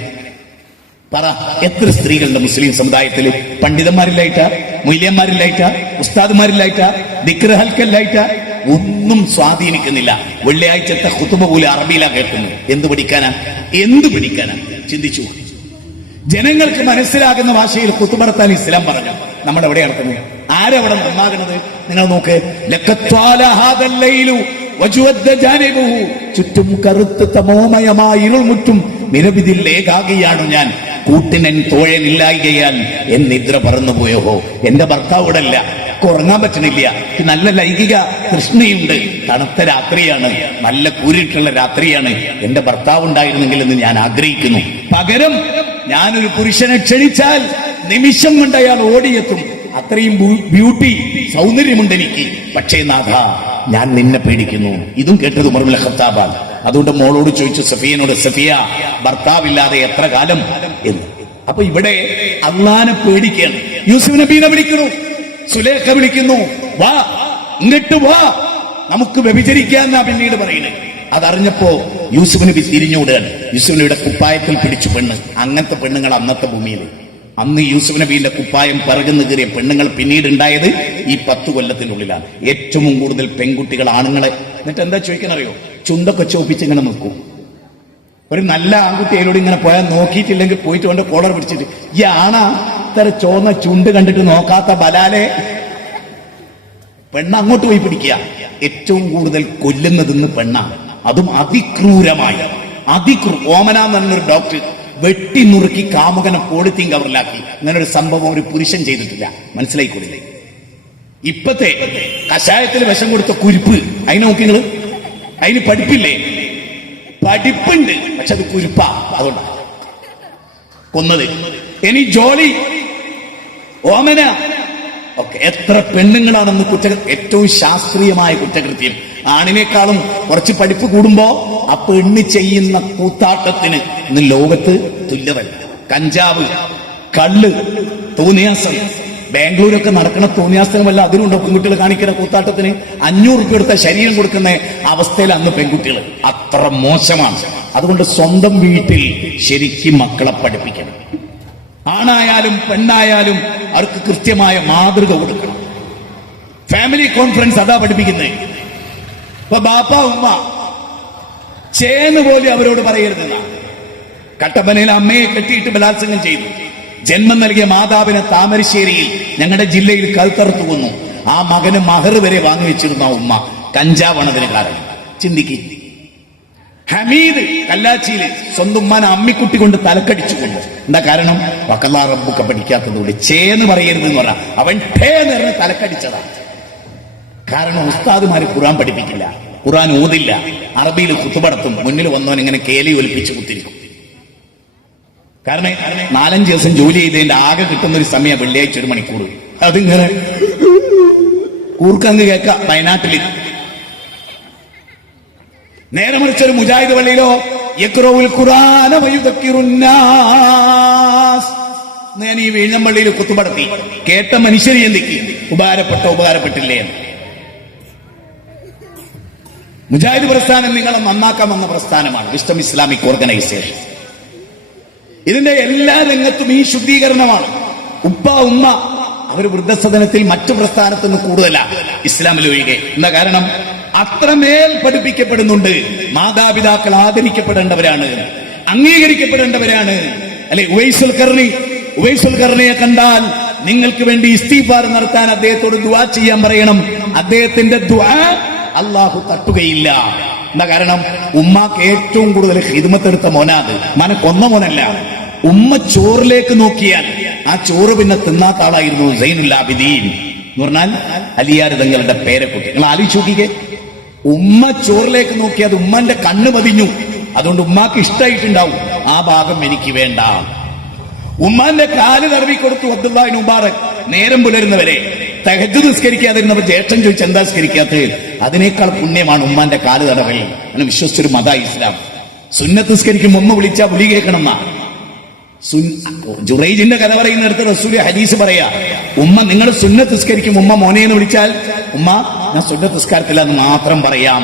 പറ. എത്ര സ്ത്രീകളുണ്ട് മുസ്ലിം സമുദായത്തിൽ? പണ്ഡിതന്മാരില്ലായിട്ടാ, മൊയ്ലിയന്മാരില്ലായിട്ടാ, ഉസ്താദുമാരില്ലായിട്ടാ, ദിക്ർ ഹൽക്കല്ലായിട്ടാ? ഒന്നും സ്വാധീനിക്കുന്നില്ല. വെള്ളിയാഴ്ചത്തെ ഖുതുബ പോലും അറബിയിലാ കേൾക്കുന്നു. എന്ത് പഠിക്കാനാ? ചിന്തിച്ചു. ജനങ്ങൾക്ക് മനസ്സിലാകുന്ന ഭാഷയിൽ ഖുതുബ നടത്താൻ ഇസ്ലാം പറഞ്ഞു. നമ്മുടെ എവിടെ നടക്കുന്നത്? ആരവിടെ നന്നാകുന്നത്? നിങ്ങൾ നോക്ക്. ചുറ്റും കറുത്ത് തമോമയമായ ഇരുൾമുറ്റും നിരവിധിൽ ഏകാകിയാണു ഞാൻ. കൂട്ടിനൻ തോഴനില്ലായികയാൽ എൻ നിദ്ര പറന്നുപോയോ. എന്റെ ഭർത്താവോടല്ല, ഉറങ്ങാൻ പറ്റണില്ല. നല്ല ലൈംഗിക തൃഷ്ണയുണ്ട്. തണുത്ത രാത്രിയാണ്, നല്ല കൂരിട്ടുള്ള രാത്രിയാണ്. എന്റെ ഭർത്താവ് ഉണ്ടായിരുന്നെങ്കിൽ എന്ന് ഞാൻ ആഗ്രഹിക്കുന്നു. പകരം ഞാനൊരു പുരുഷനെ ക്ഷണിച്ചാൽ നിമിഷം കൊണ്ട് അയാൾ ഓടിയെത്തും. അത്രയും ബ്യൂട്ടി, സൗന്ദര്യമുണ്ട് എനിക്ക്. പക്ഷേ നാഥ, ഞാൻ നിന്നെ പേടിക്കുന്നു. ഇതും കേട്ടത് ഉമർ ബിൻ ഖത്താബാണ്. അതുകൊണ്ട് മോളോട് ചോദിച്ചു, സഫിയനോട്, സഫിയ, ഭർത്താവില്ലാതെ എത്ര കാലം എന്ന്. അപ്പൊ ഇവിടെ അള്ളാനെ പേടിക്കുകയാണ്. യൂസുഫ് നബീനെ വിളിക്കുന്നു, സുലേഖ വിളിക്കുന്നു, വാ ഇങ്ങോട്ട് വാ, നമുക്ക് വ്യഭിചരിക്കാന്നാ പിന്നീട് പറയുന്നത്. അതറിഞ്ഞപ്പോ യൂസുഫ് നബി തിരിഞ്ഞോടുകയാണ്. യൂസുഫ് നബിയുടെ കുപ്പായത്തിൽ പിടിച്ചു പെണ്ണ്. അങ്ങനത്തെ പെണ്ണുങ്ങൾ അന്നത്തെ ഭൂമിയിൽ. അന്ന് യൂസുഫ് നബീന്റെ കുപ്പായം പിറകുന്ന് കയറിയ പെണ്ണുങ്ങൾ പിന്നീട് ഉണ്ടായത് ഈ 10 കൊല്ലത്തിനുള്ളിലാണ്. ഏറ്റവും കൂടുതൽ പെൺകുട്ടികൾ ആണുങ്ങളെ. എന്നിട്ട് എന്താ ചോദിക്കാനറിയോ? ചുണ്ടൊക്കെ ചോപ്പിച്ച് ഇങ്ങനെ നിൽക്കും. ഒരു നല്ല ആൺകുട്ടി അതിലൂടെ ഇങ്ങനെ പോയാൽ നോക്കിയിട്ടില്ലെങ്കിൽ പോയിട്ട് കൊണ്ട് കോളർ പിടിച്ചിട്ട്, ഈ ആണാ ഇത്ര ചോന്ന ചുണ്ട് കണ്ടിട്ട് നോക്കാത്ത ബലാലെ? പെണ്ണ് അങ്ങോട്ട് പോയി പിടിക്കുക. ഏറ്റവും കൂടുതൽ കൊല്ലുന്നതെന്ന് പെണ്ണാണ്. അതും അതിക്രൂരമായി. ഓമന എന്ന് പറഞ്ഞൊരു ഡോക്ടർ വെട്ടി നുറുക്കി കാമുകനെ പോളിത്തീൻ കവറിലാക്കി. അങ്ങനെ ഒരു സംഭവം ഒരു പുരുഷൻ ചെയ്തിട്ടില്ല. മനസ്സിലായിക്കൊള്ളില്ലേ? ഇപ്പത്തെ കഷായത്തിൽ വിഷം കൊടുത്ത കുരുപ്പ്, അതിനെ നോക്കി നിങ്ങള്. അതിന് പഠിപ്പില്ലേ? പഠിപ്പുണ്ട്, പക്ഷെ അത് കുരുപ്പാ. അതുകൊണ്ടാണ് കൊന്നത്. ഇനി ജോലി, ഓമന ഒക്കെ. എത്ര പെണ്ണുങ്ങളാണെന്ന് ഏറ്റവും ശാസ്ത്രീയമായ കുറ്റകൃത്യം. ആണിനേക്കാളും കുറച്ച് പഠിപ്പ് കൂടുമ്പോ ആ പെണ്ണ് ചെയ്യുന്ന കൂത്താട്ടത്തിന് ഇന്ന് ലോകത്ത് തുല്യതല്ല. കഞ്ചാവ്, കള്ള്, തോന്നിയാസം. ബാംഗ്ലൂരൊക്കെ നടക്കുന്ന തോന്നിയാസമല്ല, അതിലുണ്ടോ പെൺകുട്ടികൾ കാണിക്കുന്ന കൂത്താട്ടത്തിന്? 500 രൂപ എടുത്ത ശരീരം കൊടുക്കുന്ന അവസ്ഥയിൽ അന്ന് പെൺകുട്ടികൾ. അത്ര മോശമാണ്. അതുകൊണ്ട് സ്വന്തം വീട്ടിൽ ശരിക്കും മക്കളെ പഠിപ്പിക്കണം. ആണായാലും പെണ്ണായാലും അവർക്ക് കൃത്യമായ മാതൃക കൊടുക്കണം. ഫാമിലി കോൺഫറൻസ് അതാ പഠിപ്പിക്കുന്നത്. ഇപ്പൊ ബാപ്പ ഉമ്മ ചേന്ന് പോലെ അവരോട് പറയരുതെന്നാ. കട്ടപ്പനയിൽ അമ്മയെ കെട്ടിയിട്ട് ബലാത്സംഗം ചെയ്തു. ജന്മം നൽകിയ മാതാവിനെ താമരശ്ശേരിയിൽ ഞങ്ങളുടെ ജില്ലയിൽ കഴുത്തറുത്തു കൊന്നു. ആ മകന് മഹർ വരെ വാങ്ങിവെച്ചിരുന്ന ഉമ്മ. കഞ്ചാവാണ് അതിന് കാരണം. ചിന്തിക്ക്. ഹമീദ് കല്ലാച്ചിയില് സ്വന്തം ഉമ്മാനെ അമ്മിക്കുട്ടി കൊണ്ട് തലക്കടിച്ചു കൊണ്ടു. എന്താ കാരണം? വക്കല്ലാ റബ്ബുക്ക പഠിക്കാത്തതുകൊണ്ട്. ചേന്ന് പറയരുതെന്ന് പറഞ്ഞ അവൻ ഠേ നിറഞ്ഞ് തലക്കടിച്ചതാണ്. കാരണം ഉസ്താദുമാര് ഖുർആൻ പഠിപ്പിക്കില്ല, ഖുർആൻ ഓതില്ല, അറബിയിൽ ഖുതുബടത്തും. മുന്നിൽ വന്നവൻ ഇങ്ങനെ കേലി ഒലിപ്പിച്ച് കുത്തിരിക്കും. കാരണം 4-5 ദിവസം ജോലി ചെയ്തതിന്റെ ആകെ കിട്ടുന്ന ഒരു സമയം വെള്ളിയാഴ്ച 1 മണിക്കൂർ. അതിങ്ങനെ കൂർക്കങ്ങ് കേൾക്ക വയനാട്ടില്. നേരെ മറിച്ചൊരു മുജാഹിദ് പള്ളിയിലോ യഖ്റഉൽ ഖുർആന വയുദക്കിറുന്നാസ്. ഞാൻ ഈ വീഴ്ചം പള്ളിയിൽ കുത്തുപടത്തി കേട്ട മനുഷ്യരെ എന്തൊക്കെ ഉപകാരപ്പെട്ടില്ലേ? മുജാഹിദ് പ്രസ്ഥാനം നിങ്ങളെ നന്നാക്കാൻ വന്ന പ്രസ്ഥാനമാണ്. Wisdom Islamic organisation. ഇതിന്റെ എല്ലാ രംഗത്തും ഈ ശുദ്ധീകരണമാണ്. ഉപ്പ ഉമ്മ അവർ വൃദ്ധസദനത്തിൽ മറ്റു പ്രസ്ഥാനത്ത് നിന്ന് കൂടുതലാണ് ഇസ്ലാമിൽ ഒഴികെ. എന്താ കാരണം? അത്രമേൽ പഠിപ്പിക്കപ്പെടുന്നുണ്ട്. മാതാപിതാക്കൾ ആദരിക്കപ്പെടേണ്ടവരാണ്, അംഗീകരിക്കപ്പെടേണ്ടവരാണ്. അല്ലെ? ഉവൈസുൽ ഖർണിയെ കണ്ടാൽ നിങ്ങൾക്ക് വേണ്ടി ഇസ്തിഗ്ഫാർ നടത്താൻ അദ്ദേഹത്തോട് ദുആ ചെയ്യാൻ പറയണം. അദ്ദേഹത്തിന്റെ ദുആ അള്ളാഹു തട്ടുകയില്ല. എന്താ കാരണം? ഉമ്മാക്ക് ഏറ്റവും കൂടുതൽ ഖിദ്മത്ത് എടുത്ത മോനാത്. മന കൊന്ന മോനല്ല. ഉമ്മ ചോറിലേക്ക് നോക്കിയാൽ ആ ചോറ് പിന്നെ തിന്നാത്ത ആളായിരുന്നു സൈനുൽ ആബിദീൻ എന്ന് പറഞ്ഞാൽ അലിയാർ തങ്ങളുടെ പേരക്കുട്ടി. നിങ്ങൾ ആലോചിച്ച് നോക്കിക്കേ, ഉമ്മ ചോറിലേക്ക് നോക്കിയത് ഉമ്മന്റെ കണ്ണ് പതിഞ്ഞു. അതുകൊണ്ട് ഉമ്മാക്ക് ഇഷ്ടമായിട്ടുണ്ടാവും, ആ ഭാഗം എനിക്ക് വേണ്ട. ഉമ്മാന്റെ കാല് തടവി കൊടുത്തു അബ്ദുല്ലാഹി മുബാറക്. നേരം പുലരുന്നവരെ തഹജ്ജുദ് നിസ്കരിക്കാതിരുന്നപ്പോ ജ്യേഷ്ഠൻ ചോദിച്ചു എന്താ നിസ്കരിക്കാത്തത്? അതിനേക്കാൾ പുണ്യമാണ് ഉമ്മാന്റെ കാല് തടവൽ. അങ്ങനെ വിശ്വസിച്ചൊരു മത ഇസ്ലാം. സുന്നത്ത് നിസ്കരിക്കും ഉമ്മ വിളിച്ചാ വിളി കേൾക്കണമെന്നാ. ജുറൈജിന്റെ കഥ പറയുന്നിടത്ത് റസൂല് ഹദീസ് പറയാ, ഉമ്മ നിങ്ങൾ സുന്നത്ത് നിസ്കരിക്കും ഉമ്മ മോനെ എന്ന് വിളിച്ചാൽ ഉമ്മ ഞാൻ സുന്നത്ത് നിസ്കാരത്തില്ല എന്ന് മാത്രം പറയാം.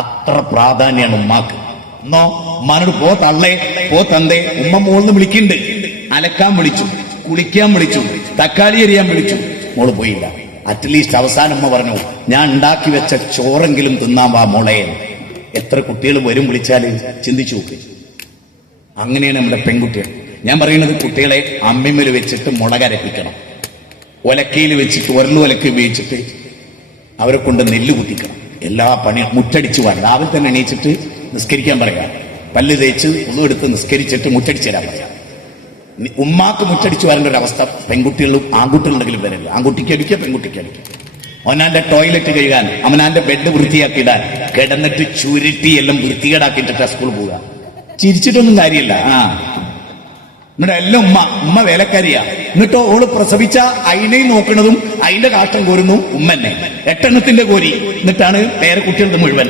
അത്ര പ്രാധാന്യമാണ് ഉമ്മാക്ക്. എന്നോ ഉമ്മാനോട് പോ തള്ളേ പോ തന്തേ. ഉമ്മ മോളിന്ന് വിളിക്കുന്നുണ്ട്. അലക്കാൻ വിളിച്ചു, കുളിക്കാൻ വിളിച്ചു, തക്കാളി എരിയാൻ വിളിച്ചു, മോള് പോയില്ല. അറ്റ്ലീസ്റ്റ് അവസാനം ഉമ്മ പറഞ്ഞു ഞാൻ ഉണ്ടാക്കി വെച്ച ചോറെങ്കിലും തിന്നാൻ വാ മോളെ. എത്ര കുട്ടികൾ വരും വിളിച്ചാല് ചിന്തിച്ചു നോക്ക്. അങ്ങനെയാണ് നമ്മുടെ പെൺകുട്ടികൾ. ഞാൻ പറയുന്നത് കുട്ടികളെ അമ്മിമ്മൽ വെച്ചിട്ട് മുളകരപ്പിക്കണം, ഒലക്കയിൽ വെച്ചിട്ട് ഉരലുലക്ക ഉപയോഗിച്ചിട്ട് അവരെ കൊണ്ട് നെല്ല് കുത്തിക്കണം. എല്ലാ പണിയും മുറ്റടിച്ചു വാൻ രാവിലെ തന്നെ എണീച്ചിട്ട് നിസ്കരിക്കാൻ പറയാം. പല്ല് തേച്ച് ഒന്നും എടുത്ത് നിസ്കരിച്ചിട്ട് മുറ്റടിച്ചു തരാൻ പറയാം. ഉമ്മാക്ക് മുറ്റടിച്ചു വരേണ്ട ഒരു അവസ്ഥ പെൺകുട്ടികളും ആൺകുട്ടികളുണ്ടെങ്കിലും വരില്ല. ആൺകുട്ടിക്ക് അടിക്കുക, പെൺകുട്ടിക്ക് അടിക്കുക. അവനാന്റെ ടോയ്ലറ്റ് കഴുകാൻ, അവനാന്റെ ബെഡ് വൃത്തിയാക്കിയിടാൻ കിടന്നിട്ട് ചുരുട്ടി എല്ലാം വൃത്തികേടാക്കിയിട്ടാ സ്കൂളിൽ പോവുക. ചിരിച്ചിട്ടൊന്നും കാര്യമില്ല. എന്നിട്ട് എല്ലാം ഉമ്മ വേലക്കാരിയാ. എന്നിട്ടോ ഓള് പ്രസവിച്ച അയിനെയും നോക്കുന്നതും അതിന്റെ കാഷ്ടം കോരുന്നു ഉമ്മന്നെ. 8 എണ്ണത്തിന്റെ കോരി. എന്നിട്ടാണ് പേരക്കുട്ടികളുടെ മുഴുവൻ.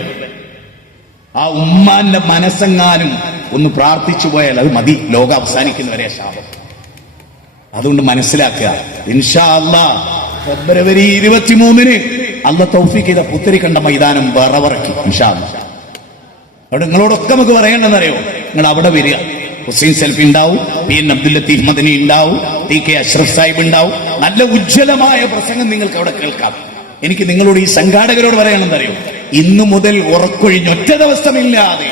ആ ഉമ്മാന്റെ മനസ്സെങ്ങാനും ഒന്ന് പ്രാർത്ഥിച്ചു പോയാൽ അത് മതി, ലോകം അവസാനിക്കുന്നവരെ ശാപം. അതുകൊണ്ട് മനസ്സിലാക്കുക, ഇൻഷാ അല്ലാഹ് ഫെബ്രുവരി 23 അല്ല തൗഫീഖ് ചെയ്ത പുത്തരി കണ്ട മൈതാനം വറവറക്കി ഇൻഷാ അല്ലാഹ്. അവിടെ നിങ്ങളോടൊക്കെ നമുക്ക് പറയേണ്ടതെന്നറിയോ? നിങ്ങൾ അവിടെ വരിക. ഹുസൈൻ സെൽഫി ഉണ്ടാവും, PN അബ്ദുൽ ലത്തീഫ് മദനി ഉണ്ടാവും, TK അഷ്റഫ് സാഹിബ് ഉണ്ടാവും. നല്ല ഉജ്ജ്വലമായ പ്രസംഗം നിങ്ങൾക്ക് അവിടെ കേൾക്കാം. എനിക്ക് നിങ്ങളോട് ഈ സംഘാടകരോട് പറയണമെന്നറിയോ? ഇന്നു മുതൽ ഉറക്കൊഴിഞ്ഞ് ഒറ്റ ദിവസമില്ലാതെ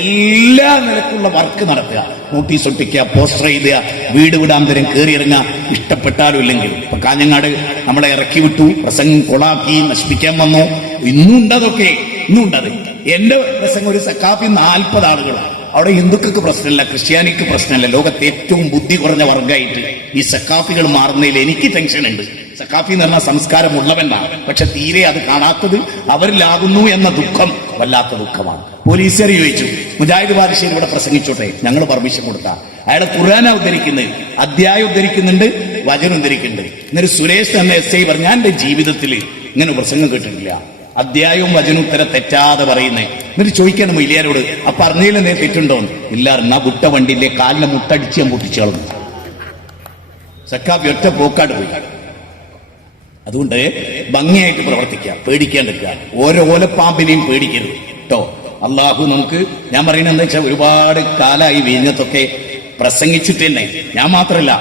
എല്ലാ നിലക്കുള്ള വർക്ക് നടത്തുക. നോട്ടീസ് ഒട്ടിക്കുക, പോസ്റ്റർ എഴുതുക, വീട് വിടാന്തരം കയറിയിറങ്ങുക, ഇഷ്ടപ്പെട്ടാലും ഇല്ലെങ്കിൽ. ഇപ്പൊ കാഞ്ഞങ്ങാട് നമ്മളെ ഇറക്കി വിട്ടു, പ്രസംഗം കൊളാക്കി നശിപ്പിക്കാൻ വന്നു. ഇന്നും ഉണ്ടതൊക്കെ, ഇന്നും ഉണ്ടത്. എന്റെ പ്രസംഗം ഒരു സക്കാഫി 40 ആളുകൾ. അവിടെ ഹിന്ദുക്കൾക്ക് പ്രശ്നമില്ല, ക്രിസ്ത്യാനിക്ക് പ്രശ്നമില്ല. ലോകത്തെ ഏറ്റവും ബുദ്ധി കുറഞ്ഞ വർഗമായിട്ട് ഈ സക്കാഫികൾ മാറുന്നതിൽ എനിക്ക് ടെൻഷൻ ഉണ്ട്. സക്കാഫി എന്ന് പറഞ്ഞാൽ സംസ്കാരമുള്ളവനാണ്, പക്ഷെ തീരെ അത് കാണാത്തത് അവരിലാകുന്നു എന്ന ദുഃഖം വല്ലാത്ത ദുഃഖമാണ്. പോലീസുകാർ ചോദിച്ചു, മുജാഹിദ് ബാദുഷാഹി ഇവിടെ പ്രസംഗിച്ചോട്ടെ, ഞങ്ങൾ പെർമിഷൻ കൊടുത്താ. അയാളെ ഖുർആനാ ഉദ്ധരിക്കുന്നത്, അധ്യായം ഉദ്ധരിക്കുന്നുണ്ട്, വചനം ഉദ്ധരിക്കുന്നുണ്ട്. എന്നിട്ട് സുരേഷ് എന്ന SI പറഞ്ഞു, ഞാൻ എന്റെ ജീവിതത്തിൽ ഇങ്ങനെ പ്രസംഗം കേട്ടിട്ടില്ല, അധ്യായവും വചനോത്തര തെറ്റാതെ പറയുന്നേ. എന്നിട്ട് ചോദിക്കണം മൊയ്ലിയാരോട്, അപ്പൊ അറിഞ്ഞതിൽ എന്തേ തെറ്റുണ്ടോന്ന്? ഇല്ല, എന്നാ വിട്ട വണ്ടിന്റെ കാലിനെ മുട്ടടിച്ച് ഞാൻ പൊട്ടിച്ചു കളഞ്ഞു. സക്കാഫി ഒറ്റ പോക്കാട് പോയി. അതുകൊണ്ട് ഭംഗിയായിട്ട് പ്രവർത്തിക്കുക, പേടിക്കാണ്ടിരിക്കുക. ഓരോ ഓലപ്പാമ്പിനെയും പേടിക്കരുത് കേട്ടോ. അള്ളാഹു നമുക്ക്, ഞാൻ പറയുന്നത് എന്താ വെച്ചാൽ, ഒരുപാട് കാലമായി വിഴിഞ്ഞത്തൊക്കെ പ്രസംഗിച്ചിട്ട് തന്നെ. ഞാൻ മാത്രമല്ല,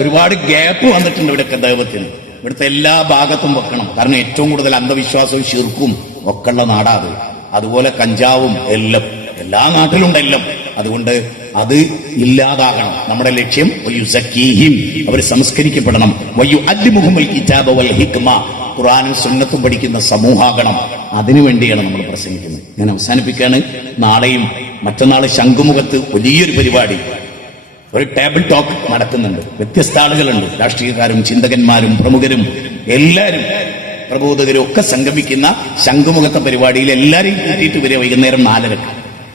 ഒരുപാട് ഗ്യാപ്പ് വന്നിട്ടുണ്ട് ഇവിടെയൊക്കെ ദൈവത്തിന്. ഇവിടുത്തെ എല്ലാ ഭാഗത്തും വെക്കണം. കാരണം ഏറ്റവും കൂടുതൽ അന്ധവിശ്വാസവും ശിർക്കും ഒക്കെ ഉള്ള നാടാത്. അതുപോലെ കഞ്ചാവും എല്ലാം എല്ലാ നാട്ടിലുണ്ടെല്ലാം. അതുകൊണ്ട് അത് ഇല്ലാതാകണം. നമ്മുടെ ലക്ഷ്യം അവർ സംസ്കരിക്കപ്പെടണം. ഖുർആനും സുന്നത്തും പഠിക്കുന്ന സമൂഹമാകണം. അതിനുവേണ്ടിയാണ് നമ്മൾ പ്രസംഗിക്കുന്നത്. ഞാൻ അവസാനിപ്പിക്കുകയാണ്. നാളെയും മറ്റന്നാൾ ശംഖുമുഖത്ത് വലിയൊരു പരിപാടി, ഒരു ടേബിൾ ടോക്ക് നടക്കുന്നുണ്ട്. വ്യത്യസ്ത ആളുകളുണ്ട്, രാഷ്ട്രീയക്കാരും ചിന്തകന്മാരും പ്രമുഖരും എല്ലാവരും പ്രബോധകരും ഒക്കെ സംഗമിക്കുന്ന ശംഖുമുഖത്തെ പരിപാടിയിൽ എല്ലാവരെയും കൂട്ടിയിട്ട് വരെ വൈകുന്നേരം 4:30.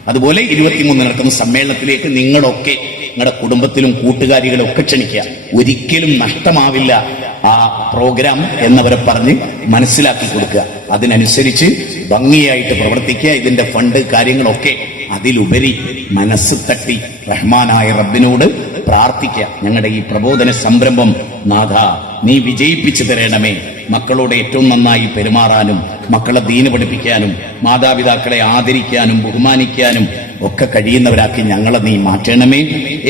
അതുപോലെ 23 നടക്കുന്ന സമ്മേളനത്തിലേക്ക് നിങ്ങളൊക്കെ നിങ്ങളുടെ കുടുംബത്തിലും കൂട്ടുകാരികളും ഒക്കെ ക്ഷണിക്കുക. ഒരിക്കലും നഷ്ടമാവില്ല ആ പ്രോഗ്രാം എന്നവരെ പറഞ്ഞ് മനസ്സിലാക്കി കൊടുക്കുക. അതിനനുസരിച്ച് ഭംഗിയായിട്ട് പ്രവർത്തിക്കുക. ഇതിന്റെ ഫണ്ട് കാര്യങ്ങളൊക്കെ അതിലുപരി മനസ്സ് തട്ടി റഹ്മാനായ റബ്ബിനോട് പ്രാർത്ഥിക്കുക. ഞങ്ങളുടെ ഈ പ്രബോധന സംരംഭം നാഥ നീ വിജയിപ്പിച്ചു തരണമേ. മക്കളോട് ഏറ്റവും നന്നായി പെരുമാറാനും മക്കളെ ദീന് പഠിപ്പിക്കാനും മാതാപിതാക്കളെ ആദരിക്കാനും ബഹുമാനിക്കാനും ഒക്കെ കഴിയുന്നവരാക്കി ഞങ്ങളെ നീ മാറ്റണമേ.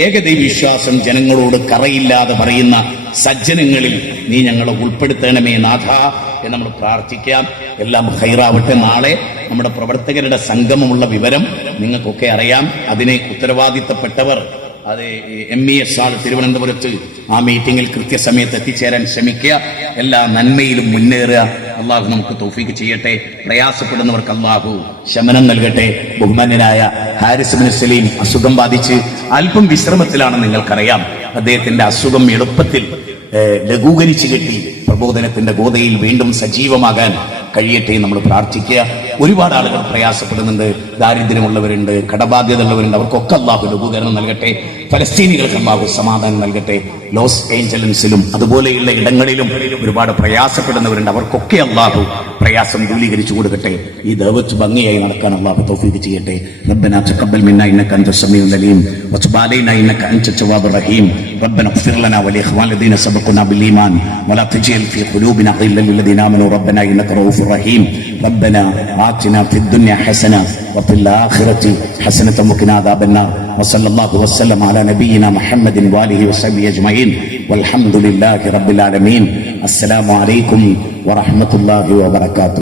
ഏകദൈവ വിശ്വാസം ജനങ്ങളോട് കറയില്ലാതെ പറയുന്ന സജ്ജനങ്ങളിൽ നീ ഞങ്ങളെ ഉൾപ്പെടുത്തണമേ നാഥ എന്ന് നമ്മൾ പ്രാർത്ഥിക്കാം. എല്ലാം ഹൈറാവട്ടെ. നാളെ നമ്മുടെ പ്രവർത്തകരുടെ സംഗമമുള്ള വിവരം നിങ്ങൾക്കൊക്കെ അറിയാം. അതിന് ഉത്തരവാദിത്തപ്പെട്ടവർ അത് MES ആൾ തിരുവനന്തപുരത്ത് ആ മീറ്റിംഗിൽ കൃത്യസമയത്ത് എത്തിച്ചേരാൻ ശ്രമിക്കുക. എല്ലാ നന്മയിലും മുന്നേറുക. അള്ളാഹു നമുക്ക് തൗഫീക്ക് ചെയ്യട്ടെ. പ്രയാസപ്പെടുന്നവർക്ക് അള്ളാഹു ശമനം നൽകട്ടെ. ബഹുമാന്യനായ ഹാരിസ് ബിൻ സലീം അസുഖം ബാധിച്ച് അല്പം വിശ്രമത്തിലാണെന്ന് നിങ്ങൾക്കറിയാം. അദ്ദേഹത്തിന്റെ അസുഖം എളുപ്പത്തിൽ ലഘൂകരിച്ചു കിട്ടി പ്രബോധനത്തിന്റെ ഗോതയിൽ വീണ്ടും സജീവമാകാൻ കഴിയട്ടെ നമ്മൾ പ്രാർത്ഥിക്കുക. ഒരുപാട് ആളുകൾ പ്രയാസപ്പെടുന്നുണ്ട്, ദാരിദ്ര്യമുള്ളവരുണ്ട്, കടബാധ്യത ഉള്ളവരുണ്ട്. അവർക്കൊക്കെ അള്ളാഹു ലഘൂകരണം നൽകട്ടെ. ഫലസ്തീനികൾക്ക് അള്ളാഹു സമാധാനം നൽകട്ടെ. ലോസ് ഏഞ്ചലൻസിലും അതുപോലെയുള്ള ഇടങ്ങളിലും ഒരുപാട് പ്രയാസപ്പെടുന്നവരുണ്ട്. അവർക്കൊക്കെ അള്ളാഹു പ്രയാസം ദൂരീകരിച്ചു കൊടുക്കട്ടെ. ഈ ദഅവത്ത് ഭംഗിയായി നടക്കാൻ അള്ളാഹു തൗഫീഖ് ചെയ്യട്ടെ. റബ്ബനാ തഖബ്ബൽ മിന്നാ ഇന്നക അൻത സമീഉൽ അലീം വതുബ് അലൈനാ ഇന്നക അൻത തവ്വാബുർ റഹീം. റബ്ബനാ ഇഗ്ഫിർ ലനാ വലിഇഖ്വാനിന الذين سبقونا بالإيمان ولا تجعل في قلوبنا غلا للذين آمنوا ربنا إنك رؤوف رحيم. ربنا آتنا في الدنيا حسنة وفي الآخرة حسنة وقنا عذاب النار. وصلى الله وسلم على نبينا محمد وآله وصحبه أجمعين والحمد لله رب العالمين. السلام عليكم ورحمة الله وبركاته.